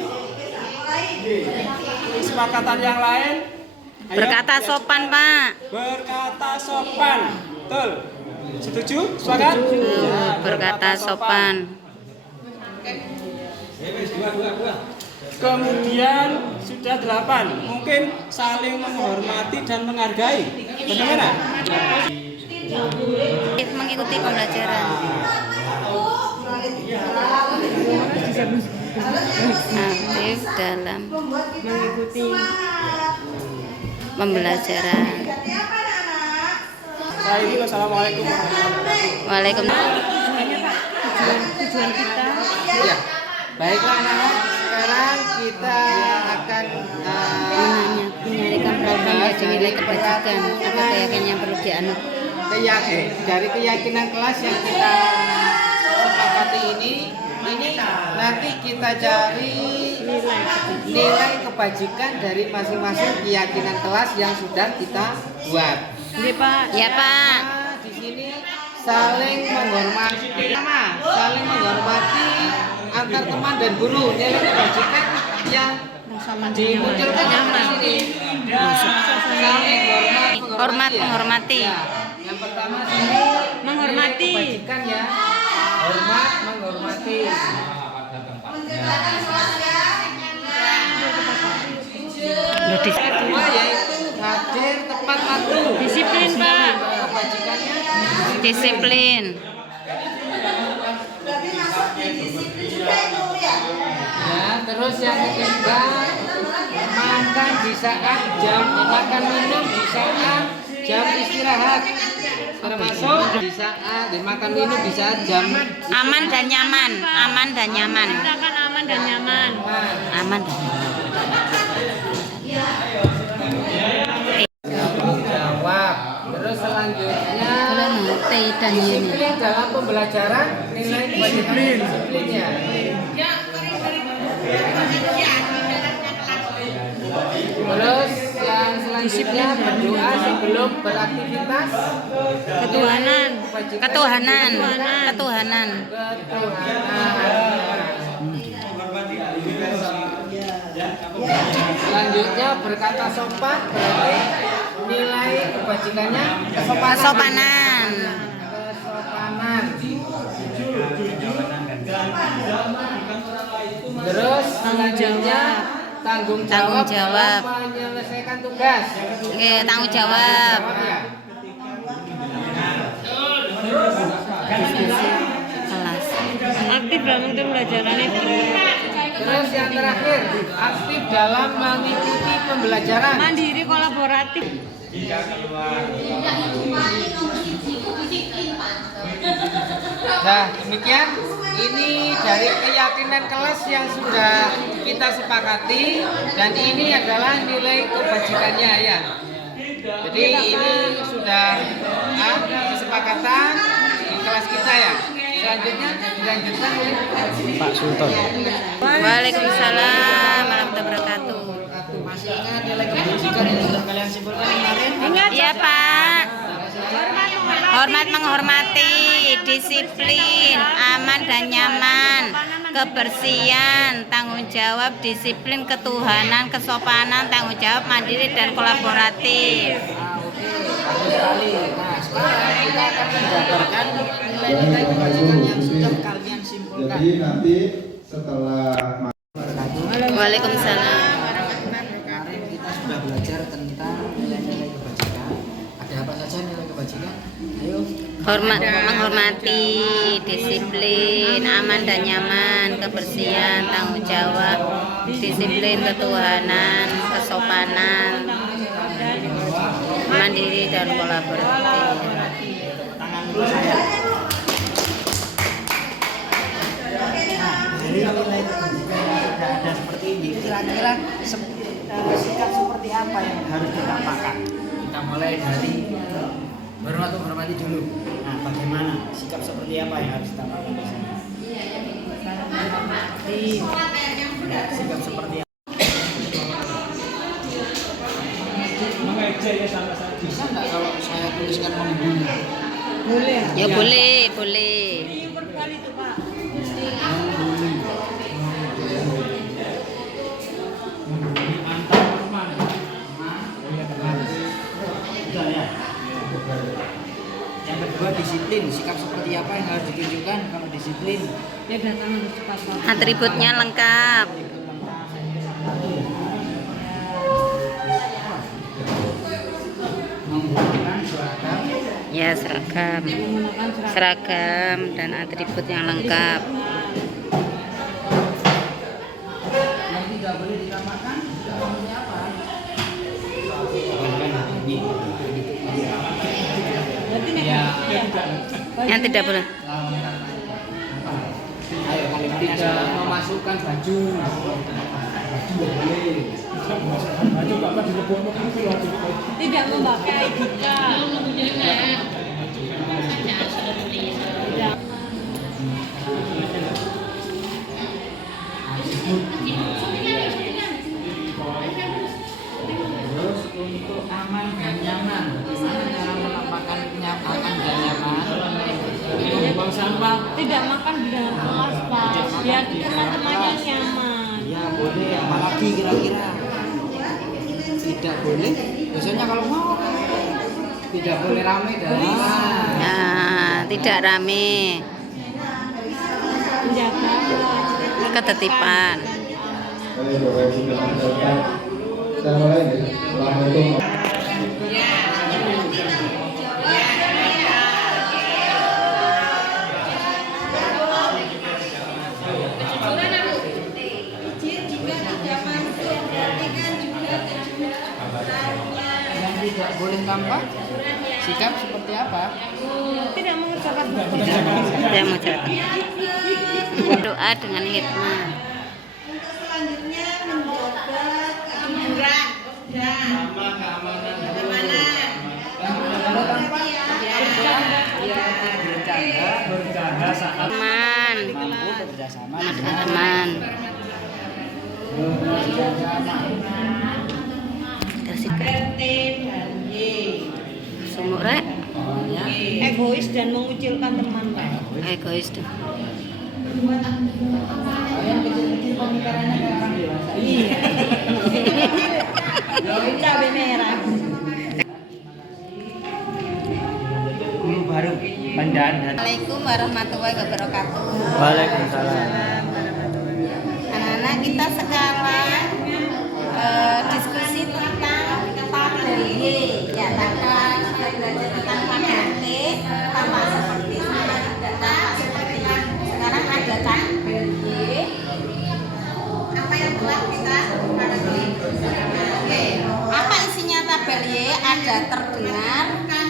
kesepakatan yang lain. Ayo. Berkata sopan Pak. Berkata sopan. Betul. Setuju? Sepakat? Ya, Berkata sopan. Kemudian sudah 8. Mungkin saling menghormati dan menghargai. Bagaimana? Mengikuti pembelajaran. Aktif dalam Mengikuti pembelajaran. Saya ini wassalamualaikum warahmatullahi wabarakatuh. Waalaikumsalam. tujuan kita. Ya. Baiklah anak-anak, sekarang kita akan Menyampaikan program menjadi nilai kebajikan. Apa keyakinan yang perlu dianut? dari keyakinan kelas yang kita sepakati ini nanti kita cari nilai kebajikan dari masing-masing keyakinan kelas yang sudah kita buat. Iya Pak. Ya Pak. Nah, di sini saling menghormati, saling menghormati antar teman dan guru. Nilai kebajikan yang dimunculkan Nyaman. Hormat menghormati. Yang pertama sini Menghormati. kebajikan ya. Hormat menghormati. Kedua yaitu hadir tepat waktu. Disiplin, Pak. Kebajikannya Disiplin. ya, terus yang ketiga makan di saat jam makan minum di saat jam istirahat, termasuk di saat makan minum di saat jam Aman dan nyaman. Aman dan nyaman. Kita aman dan nyaman. Aman dan nyaman. jawab. Terus selanjutnya T dan Y. disiplin dalam pembelajaran, nilai disiplinnya. Terus yang selanjutnya berdoa sebelum beraktivitas. Ketuhanan. Ketuhanan. Ketuhanan. Selanjutnya berkata sopan, berarti nilai kebajikannya kesopanan. Kesopanan. Kesopanan. Terus selanjutnya tanggung Tanggung jawab jawab. dalam menyelesaikan tugas. Oke, tanggung jawab. Ya. Kelas. Aktif dalam pembelajaran itu. Terus yang terakhir aktif dalam mengikuti pembelajaran. Mandiri, kolaboratif. Nah, demikian ini dari keyakinan kelas yang sudah kita sepakati dan ini adalah nilai kebajikannya ya. Jadi ini sudah kesepakatan di kelas kita ya. Selanjutnya dilanjutkan oleh Pak Sultan. Waalaikumsalam warahmatullahi wabarakatuh. Masih ingat nilai kebajikan yang sudah kalian simpulkan kemarin? Iya, Pak. Hormat menghormati, disiplin, aman dan nyaman, kebersihan, tanggung jawab, disiplin, ketuhanan, kesopanan, tanggung jawab, mandiri dan kolaboratif. Bagus sekali. Nah, sekarang kita akan menjabarkan nilai-nilai kebajikan yang sudah kalian simpulkan. Jadi nanti setelah Waalaikumsalam. Kemarin kita sudah belajar tentang nilai-nilai kebajikan. Ada apa saja nilai kebajikan? Ayo. Hormat menghormati, disiplin, aman dan nyaman, kebersihan, tanggung jawab, disiplin, ketuhanan, kesopanan, mandiri dan kolaboratif. Tangan dulu saya. Dari nilai kebajikan yang sudah ada seperti ini, kira-kira sikap seperti apa yang harus kita pakai? Kita mulai dari menghormati dulu. Nah, bagaimana sikap seperti apa yang harus kita pakai di sini? Sikap seperti apa? Bisa nggak kalau saya tuliskan membuli? Boleh. Ya boleh, boleh. Verbal itu, Pak. Sudah ya. Yang kedua disiplin. Sikap seperti apa yang harus ditunjukkan kalau disiplin? Ya datang harus cepat, Pak. Atributnya lengkap. Menggunakan seragam. Ya, seragam. Seragam dan atribut yang lengkap. Yang tidak boleh ditambahkan seperti apa? Ya. Yang tidak boleh. Ayo kalian tidak memasukkan baju. Tidak memakai ID card. Terus untuk aman dan nyaman, bagaimana cara menampakkan aman dan nyaman? Membuang sampah. Tidak makan di dalam kelas, Pak. Biar teman-temannya nyaman. Ya, boleh, apalagi kira-kira tidak boleh. Biasanya kalau mau tidak boleh rame dan Nah, tidak rame, menjaga ketertiban. Baik, Bapak Ibu sudah mendengarkan. Kita mulai nih. Assalamualaikum. yang tidak boleh tampak sikap seperti apa? tidak mengucapkan Saya mau jawab. Doa dengan hikmah. Untuk selanjutnya menjaga kejujuran dan keamanan. Bercanda saat Teman, mampu bekerjasama dengan teman. Kasih RT dan Y. sumur rek. egois dan mengucilkan teman, Pak. Egois tuh. yang kecil-kecil pemikirannya kayak orang dewasa. Iya. Cabai merah. Guru baru pendanaan. Assalamualaikum warahmatullahi wabarakatuh. Waalaikumsalam. Anak-anak, kita sekarang diskusi tentang tabel Y. Ya, tanpa belajar tentang tabel T, tampak seperti sama tidak tampak seperti. Sekarang ada tabel Y. Apa yang telah kita hadapi? Oke. Apa isinya tabel Y? Ada terdengar,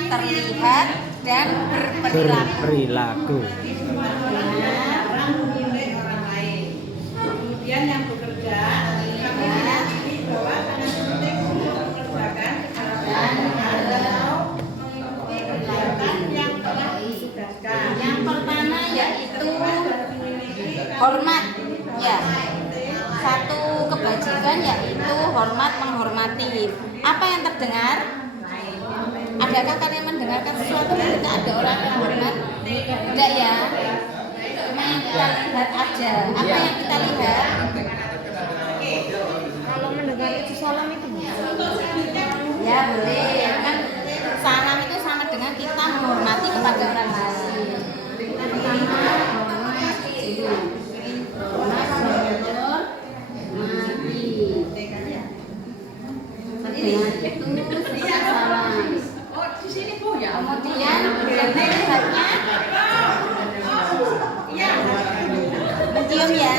terlihat, dan berperilaku. Kemudian yang bekerja, kami meyakini bahwa sangat penting untuk mengerjakan pekerjaan atau mengikuti kegiatan yang telah disudahkan. Yang pertama yaitu hormat. Ya. Satu kebajikan yaitu hormat menghormati. Apa yang terdengar? Adakah kalian mendengarkan sesuatu ketika ada orang yang hormat? Tidak ya. Cuma yang kita lihat aja. Apa yang kita lihat? Kalau mendengar itu salam itu Ya boleh. Kan salam itu sama dengan kita menghormati kepada orang lain. Pertama hormati. Hormat menghormati. Dengan itu salam. Kemudian melihatnya mencium ya.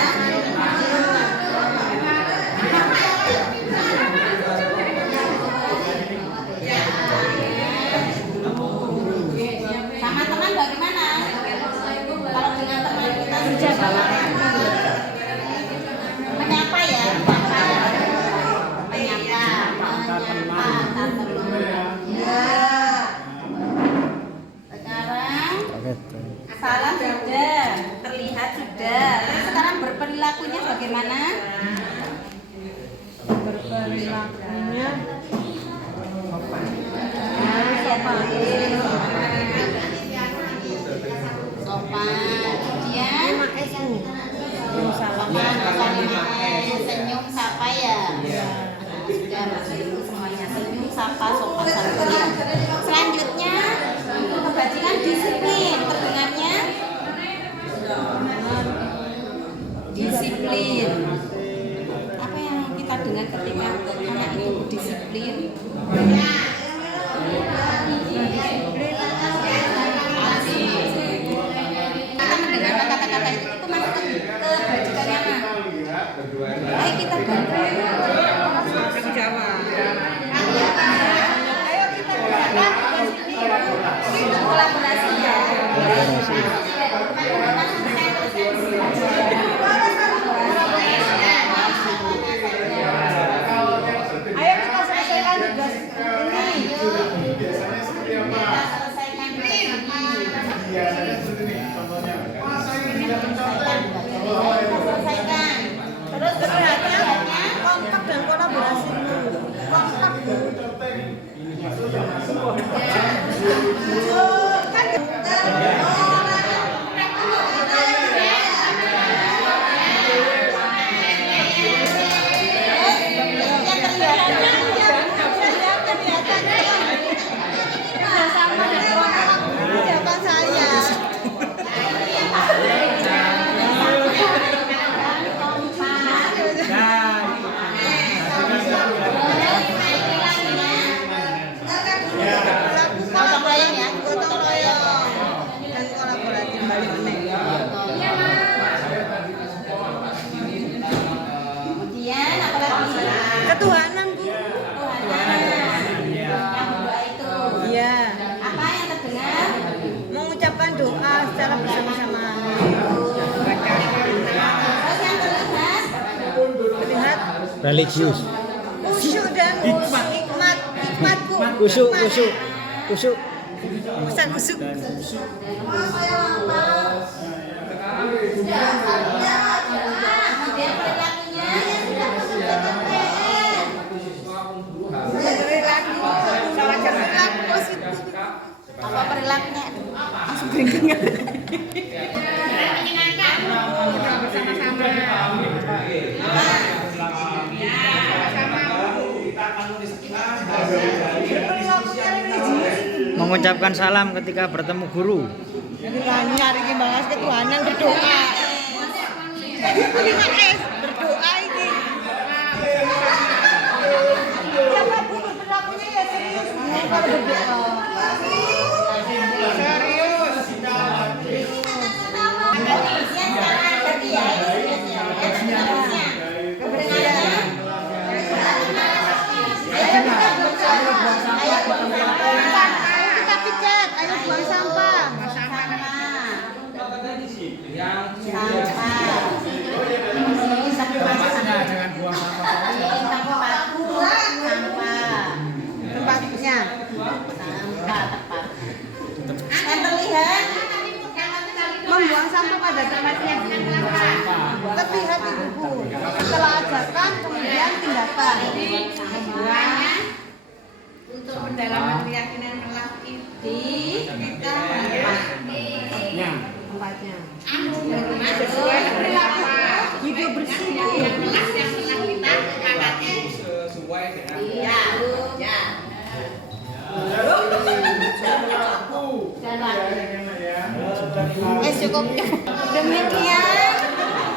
Sama teman bagaimana? Kalau dengan teman kita berjalan menyapa ya, menyapa. Sekarang salam sudah, terlihat sudah. Sekarang berperilakunya bagaimana? berperilakunya Sopan. Kemudian senyum sapa ya. Sudah masuk itu semuanya. Senyum sapa sopan santun. Selanjutnya kebajikan disiplin. Terdengarnya disiplin. Apa yang kita dengar ketika anak itu disiplin? Kita mendengarkan kata-kata itu masuk ke kebajikan yang mana? Ayo kita bantu. aku jawab. Ayo kita bersama. Itu kolaborasi ya. Ayo kita selesaikan tugas ini. Biasanya seperti apa? Kita selesaikan tugas ini. Biasanya seperti ini. Contohnya. Kita selesaikan. Terus lihatnya Kompak dan kolaborasi dulu. Kompak. Ketuhanan, Bu. Yang berdoa itu. Iya. Apa yang terdengar? Mengucapkan doa secara bersama-sama. Terus yang terlihat? Terlihat Religius. khusyuk dan hikmat, Bu. Kusuk. Pesan khusyuk. Kemudian perilakunya yang sudah menunjukkan PR. Perilaku positif. Apa perilakunya? Langsung genggengan. Mengucapkan salam ketika bertemu guru. Nyari bahas ketuhanan berdoa. Ini kan berdoa ini. Siapa Bu berlakunya ya serius Bu kalau berdoa. Serius. Kemudian sekarang berarti ya seterusnya. Kemudian Kita pijet, ayo buang sampah. Tempatnya. yang terlihat Membuang sampah pada tempatnya. Terlihat itu Bu. Setelah ajakan kemudian tindakan. Membuang. untuk pendalaman keyakinan relatif di Tempatnya. sesuai perilaku Hidup bersih. yang telah kita sepakati. Iya, ya. Cukup. Demikian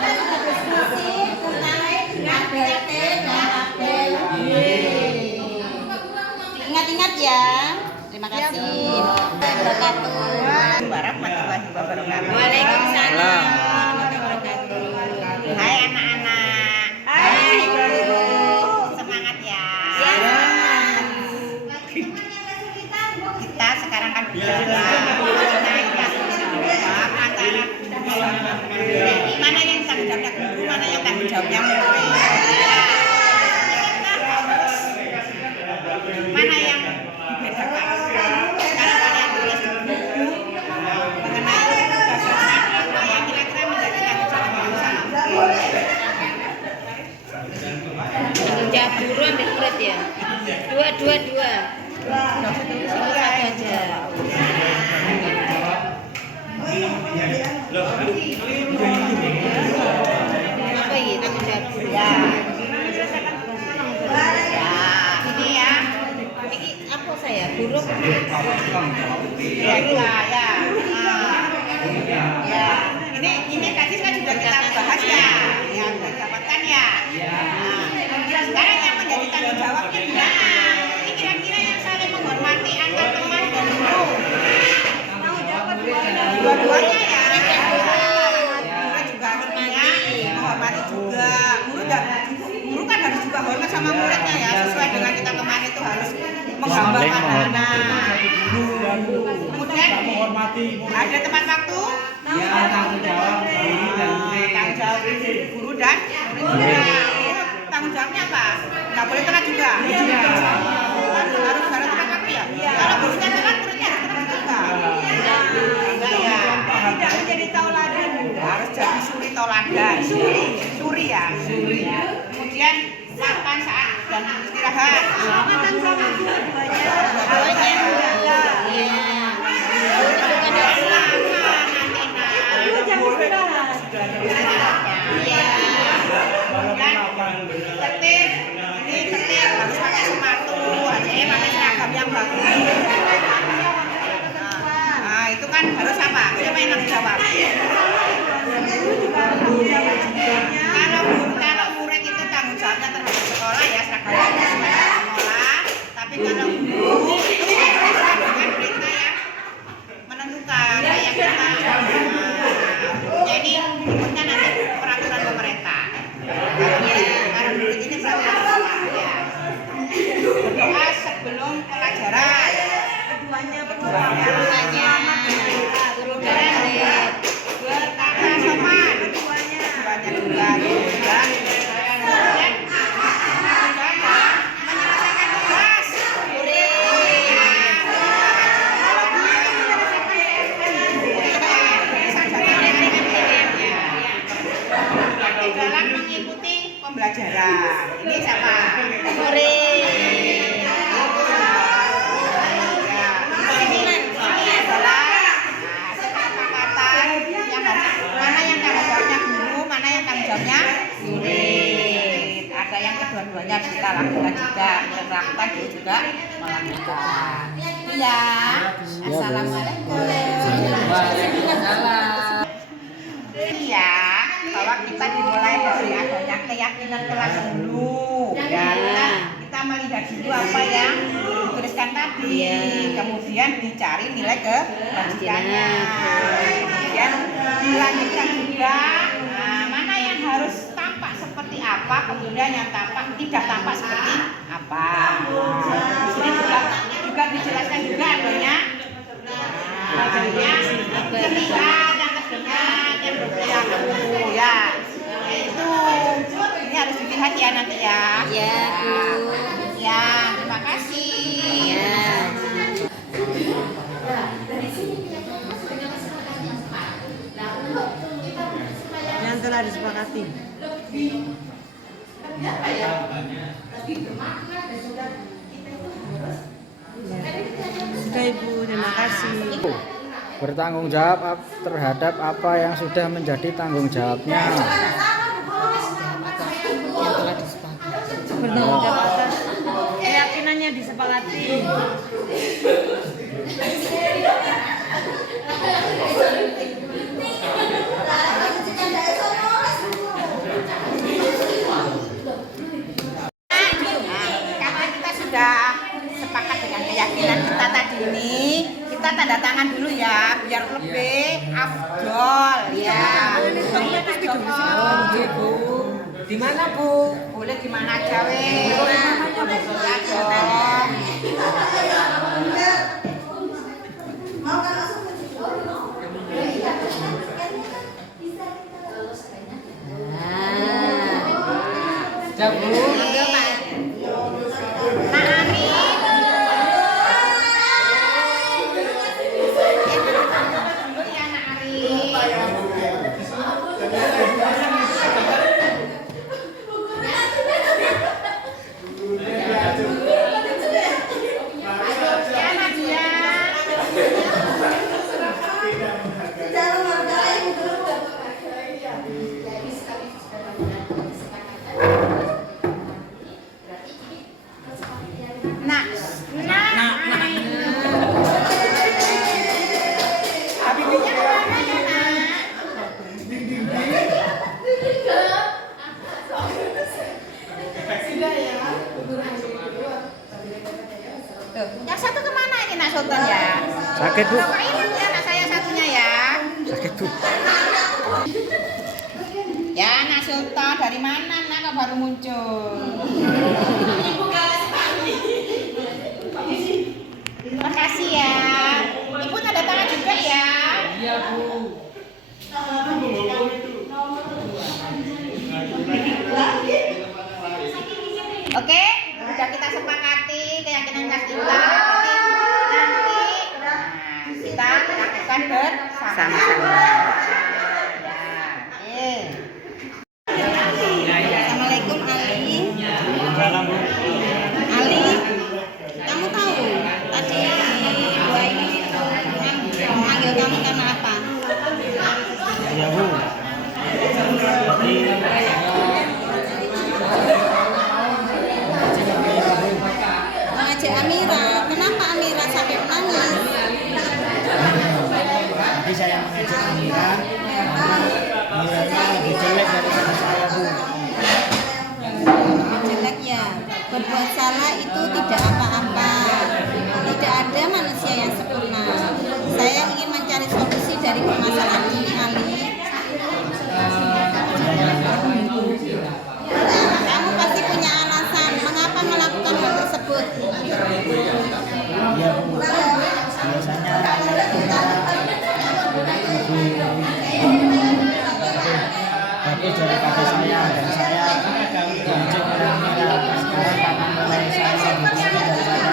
kita diskusi tentang ABT dan ABL. Ingat-ingat ya. Terima kasih. Wabarakatuh. Warahmatullahi wabarakatuh. Waalaikumsalam. Hai anak-anak. Hai guru. Semangat ya. Kita sekarang kan bicara mengenai kasus jawab antara mana yang tanggung jawabnya guru, mana yang tanggung jawabnya murid. Mana yang dibedakan? Sekarang kalian tulis buku mengenai tugas apa yang kira-kira menjadi tanggung jawab guru sama murid. Tanggung jawab guru ambil murid ya. Dua. Satu aja. Apa ini tanggung jawab guru? Ya. Ini ya. Ini apa saya? Guru apa? Ya. Ya. Ini tadi kan sudah kita bahas ya. Yang didapatkan ya. Nah, sekarang yang menjadi tanggung jawabnya gimana? Ini kira-kira yang saling menghormati antar teman dan guru. Dua-duanya ya. Murid juga harusnya menghormati juga. Guru kan harus juga hormat sama muridnya ya. Sesuai dengan kita kemarin itu harus menggambarkan anak. Kemudian ada tepat waktu. Tanggung jawab guru dan murid. Tanggung jawab guru dan murid. Tanggung jawabnya apa? Nggak boleh telat juga. Harus tepat waktu ya. Kalau gurunya telat, muridnya harus tepat juga. Enggak ya. Tidak menjadi tauladan. Harus jadi suri tauladan. Suri ya. Kemudian makan saat dan istirahat. Makan sama dua-duanya. Tertib, ini tertib harus pakai sepatu, harusnya pakai seragam yang bagus. Nah, itu kan harus apa? Siapa yang tanggung jawab? Kalau murid itu tanggung jawabnya terhadap sekolah ya seragam sekolah, tapi kalau guru itu sesuai dengan perintah yang menentukan kayak kita. Jadi berikutnya nanti peraturan pemerintah. Kalau murid ini peraturan sekolah ya. ada yang kedua-duanya kita lakukan juga, melakukan dia juga melakukan. Iya. Assalamualaikum. Iya, bahwa kita dimulai dari adanya keyakinan kelas dulu. Ya, kita melihat dulu apa yang dituliskan tadi, kemudian dicari nilai kelanjutannya, kemudian dilanjutkan juga. Nah, mana yang harus tampak seperti apa, kemudian yang tidak tampak seperti apa. Di sini juga dijelaskan juga adanya ketika dan kedengar yang berperilaku ya. Itu ini harus dilihat ya nanti ya. Ya, Bu. Ya, terima kasih. Ya. Yang telah disepakati. Sudah Ibu, terima kasih. Bertanggung jawab terhadap apa yang sudah menjadi tanggung jawabnya. Bertanggung jawab atas keyakinannya disepakati. Karena kita sudah sepakat dengan keyakinan kita tadi ini, kita tanda tangan dulu ya, biar lebih afdol ya. Di mana Bu? Boleh di mana aja weh. Ya dong. Bu. Nah, Ami. Dulu ya, Nak Ari. Ya, Nadia. Nah, Habibnya kemana ya, Nak? Tuh, yang satu kemana ini Nak Sultan ya? Sakit, Bu. Bapak ini anak saya satunya ya. Sakit, Bu. Ya, Nak Sultan dari mana Nak kok baru muncul? Terima kasih ya. Ibu tanda tangan juga ya. Iya, Bu. Oke, sudah kita sepakati keyakinan kelas kita. Nanti kita lakukan bersama-sama. Assalamualaikum Ali. Ali, kamu tahu tadi gua ini manggil kamu karena apa? Ya, Bu. Mengajak Amira. Kenapa Amira sampai menangis? Jadi saya mengajak Amira karena Amiranya lebih jelek daripada saya, Bu. Jelek ya. Berbuat salah itu tidak apa-apa. Tidak ada manusia yang sempurna. Saya ingin mencari solusi dari permasalahan ini, Ali. Kamu pasti punya alasan mengapa melakukan hal tersebut. Iya, Bu. Biasanya Amira lebih bagus daripada saya, dan saya diajak oleh Amira. Sekarang karena mulai saya lebih bagus dari saya,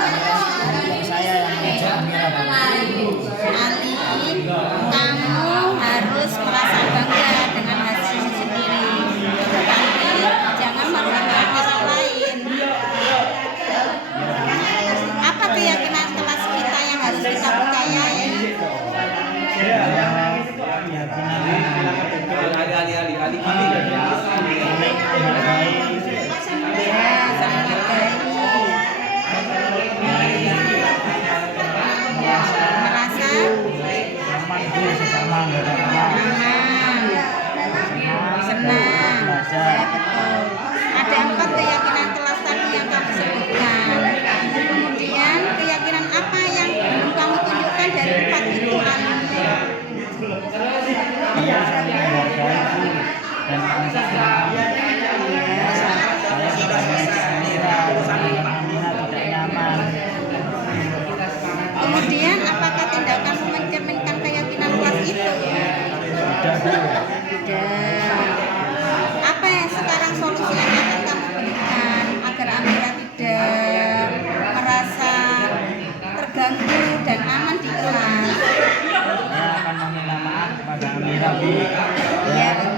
Ya, akan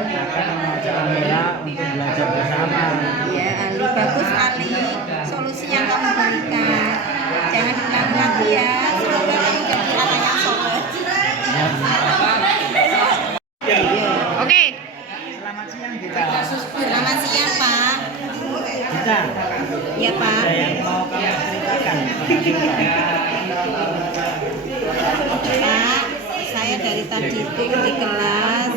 mengajak Amira untuk belajar bersama. ya Ali, bagus Ali, solusi yang kamu berikan. Jangan diulang lagi ya. Semoga kamu jadi anak yang soleh. Oke. Selamat siang kita. Selamat siang Pak. Kita. Ya Pak. Ada yang mau kamu ceritakan? Pak, saya dari tadi itu di kelas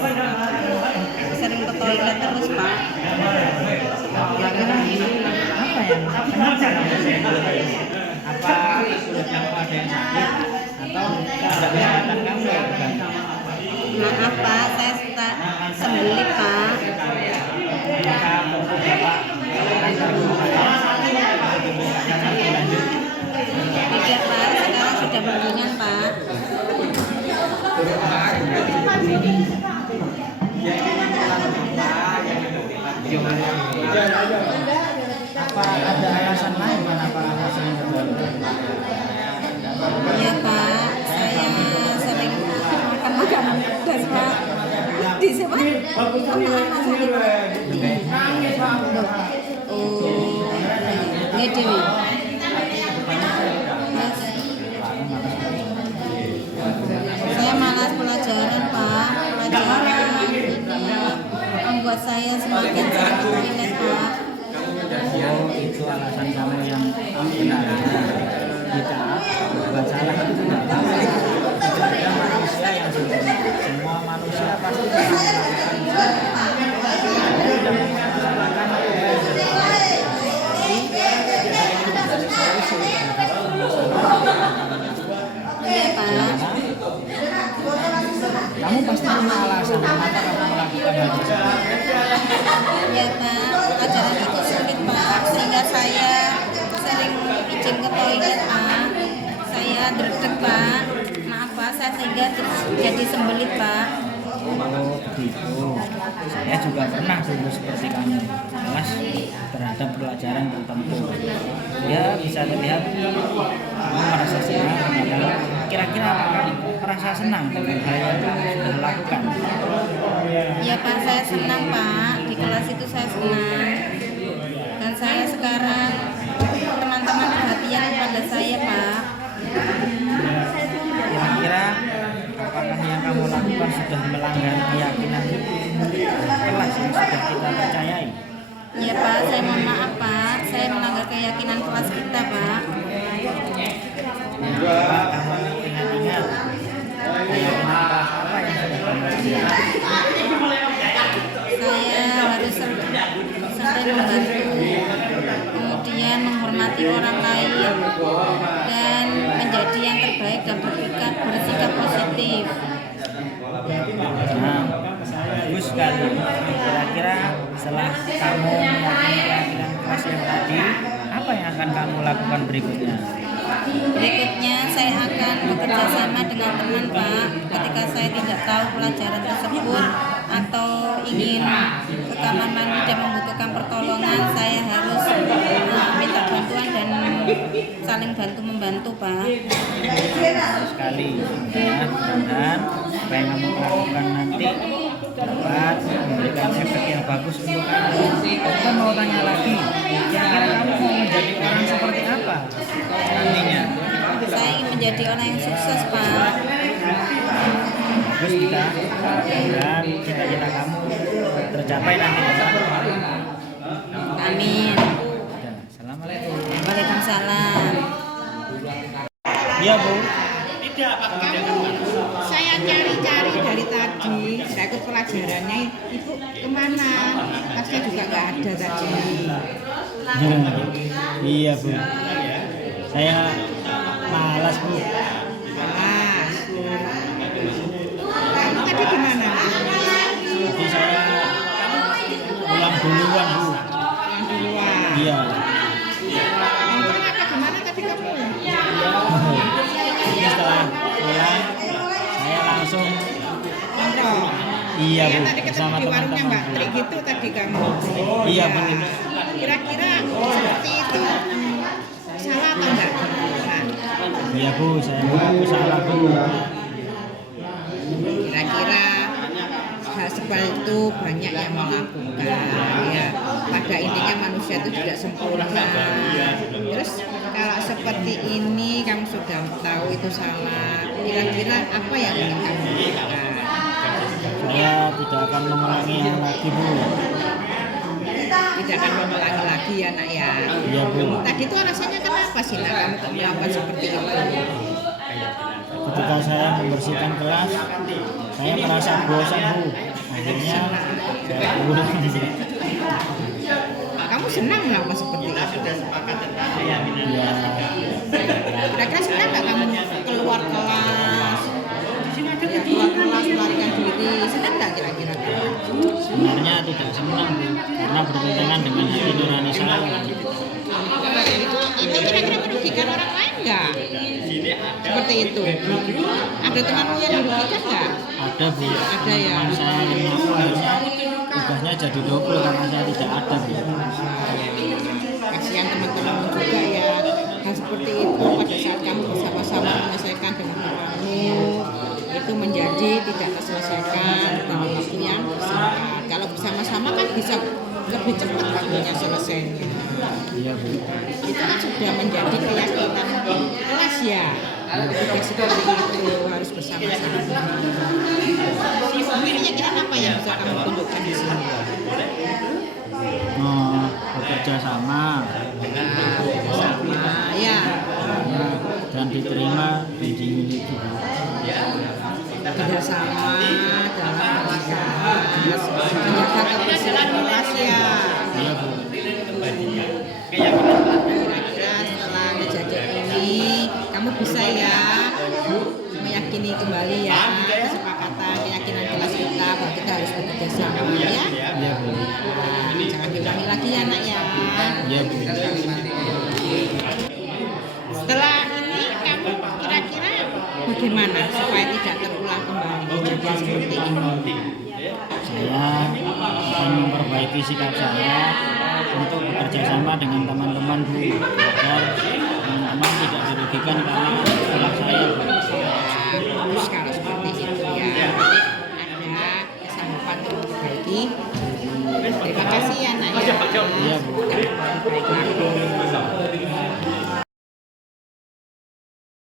sering ke toilet terus Pak. Kira-kira apa yang kenapa kamu sering ke toilet? Apa kulit kamu ada yang sakit atau ada kesehatan kamu yang terganggu? Maaf Pak, saya sembelit Pak. Maka tentu Bapak akan lanjut. Tidak Pak, sekarang sudah mendingan Pak. Apa ada alasan lain kenapa kamu sering ke toilet? Iya Pak, saya sering makan makanan pedas Pak. Di siapa? Anak-anak sakit Pak. Oh, nggak Dewi. Saya malas pelajaran Pak. Pelajaran membuat saya semakin sering ke toilet Pak. Oh, itu alasan kamu yang benar. Kita bukan salah itu tidak tahu. Tidak ada manusia yang sempurna. Semua manusia pasti akan melakukan kesalahan. Kalau tidak memasalahkan Iya Pak. kamu pasti punya alasan kenapa kamu melakukan hal tersebut. Ya Pak, pelajaran itu sulit Pak, sehingga saya sering izin ke toilet Pak. Saya deg-deg Pak, maaf Pak, saya sehingga jadi sembelit Pak. Oh begitu. Saya juga pernah dulu seperti kamu, malas terhadap pelajaran tertentu. Ya bisa terlihat kamu merasa senang. Kira-kira kamu merasa senang dengan hal yang kamu sudah lakukan? Ya Pak, saya senang Pak, di kelas itu saya senang. Dan saya sekarang teman-teman perhatian kepada saya Pak. Kira-kira apakah yang kamu lakukan sudah melanggar keyakinan kelas yang sudah kita percayai? Ya Pak, saya mohon maaf Pak, saya melanggar keyakinan kelas kita Pak. Kamu ingat-ingat keyakinan kelas apa yang sudah kamu lakukan? Saya harus sampai membantu, kemudian menghormati orang lain, dan menjadi yang terbaik dan bersikap positif. Nah, bagus sekali. Kira-kira setelah kamu meyakini keyakinan kelas yang tadi, apa yang akan kamu lakukan berikutnya? Berikutnya saya akan bekerja sama dengan teman Pak. Ketika saya tidak tahu pelajaran tersebut atau ingin ke kamar mandi dan membutuhkan pertolongan, saya harus minta bantuan dan saling bantu membantu Pak. Bagus sekali. Ya, mudah-mudahan apa yang kamu lakukan nanti dapat memberikan efek yang bagus untuk kamu. Kita mau tanya lagi, kira-kira kamu mau menjadi orang seperti apa nantinya? Saya ingin menjadi orang yang sukses Pak. Terus kita mudah-mudahan cita-cita kamu tercapai nanti ya. Amin. Ya, assalamualaikum. Waalaikumsalam. Iya Bu. Saya cari-cari dari tadi, saya ikut pelajarannya, ibu kemana? Tasnya juga nggak ada tadi. Iya Bu. Saya malas Bu. Mas, kamu tadi di mana? Jadi saya pulang duluan Bu. Yang duluan. Iya. Yang ternyata di mana tadi kamu? Jadi setelah pulang saya langsung Nongkrong. iya Bu Tadi ketemu bersama di warungnya teman-teman Mbak Bu. Tri gitu tadi kamu. Iya Ya. Bu. Kira-kira seperti itu salah atau enggak? Nah, Iya Bu, saya mengaku salah Bu. kira-kira itu banyak yang melakukan ya. Pada intinya manusia itu tidak sempurna. Terus kalau seperti ini kamu sudah tahu itu salah, kira-kira apa yang ingin kamu lakukan? Saya tidak akan mengulangi yang lagi Bu. Tidak akan mengulangi lagi ya nak ya. Iya Bu. Tadi itu alasannya kenapa sih nak kamu kok melakukan seperti itu? Ketika saya membersihkan kelas, saya merasa bosan Bu. Akhirnya saya pulang. Kamu senang melakukan seperti itu? Ya, Kira-kira senang nggak kamu keluar kelas? Ya, keluar kelas melarikan diri, senang nggak kira-kira? sebenarnya tidak senang Bu, karena bertentangan dengan hati nurani saya. Itu kira-kira merugikan orang lain nggak? Seperti itu. Ada temanmu yang merugikan nggak? Ada Bu. Ada ya. Teman saya yang ngaku akhirnya tugasnya jadi double karena saya tidak ada Bu. Kasihan teman-teman juga ya. Hal seperti itu pada saat kamu bersama-sama menyelesaikan dengan temanmu itu menjadi tidak terselesaikan dalam waktu yang singkat. Kalau bersama-sama kan bisa lebih cepat waktunya selesainya. Iya Bu. Itu kan sudah menjadi keyakinan kelas ya. Tidak seperti itu, harus bersama-sama. Akhirnya kira apa yang bisa kamu tunjukkan di sini? Bekerja sama Ya, dan diterima di unit itu Bu. kerjasama dalam kelas, menjaga kebersihan kelas ya. Iya Bu. Kira-kira setelah kejadian ini kamu bisa ya meyakini kembali ya kesepakatan keyakinan kelas kita bahwa kita harus bekerja sama ya. Iya Bu. Nah, jangan diulangi lagi ya nak ya. Iya Bu. Setelah ini kamu kira-kira bagaimana supaya tidak terulang kembali kejadian seperti ini? Saya akan memperbaiki sikap saya untuk bekerja sama dengan teman-teman Bu, agar teman-teman tidak dirugikan karena kelas saya Bu. Terus kalau seperti itu ya ada kesanggupan untuk memperbaiki. Terima kasih ya nak ya. Iya Bu. Baik lagi.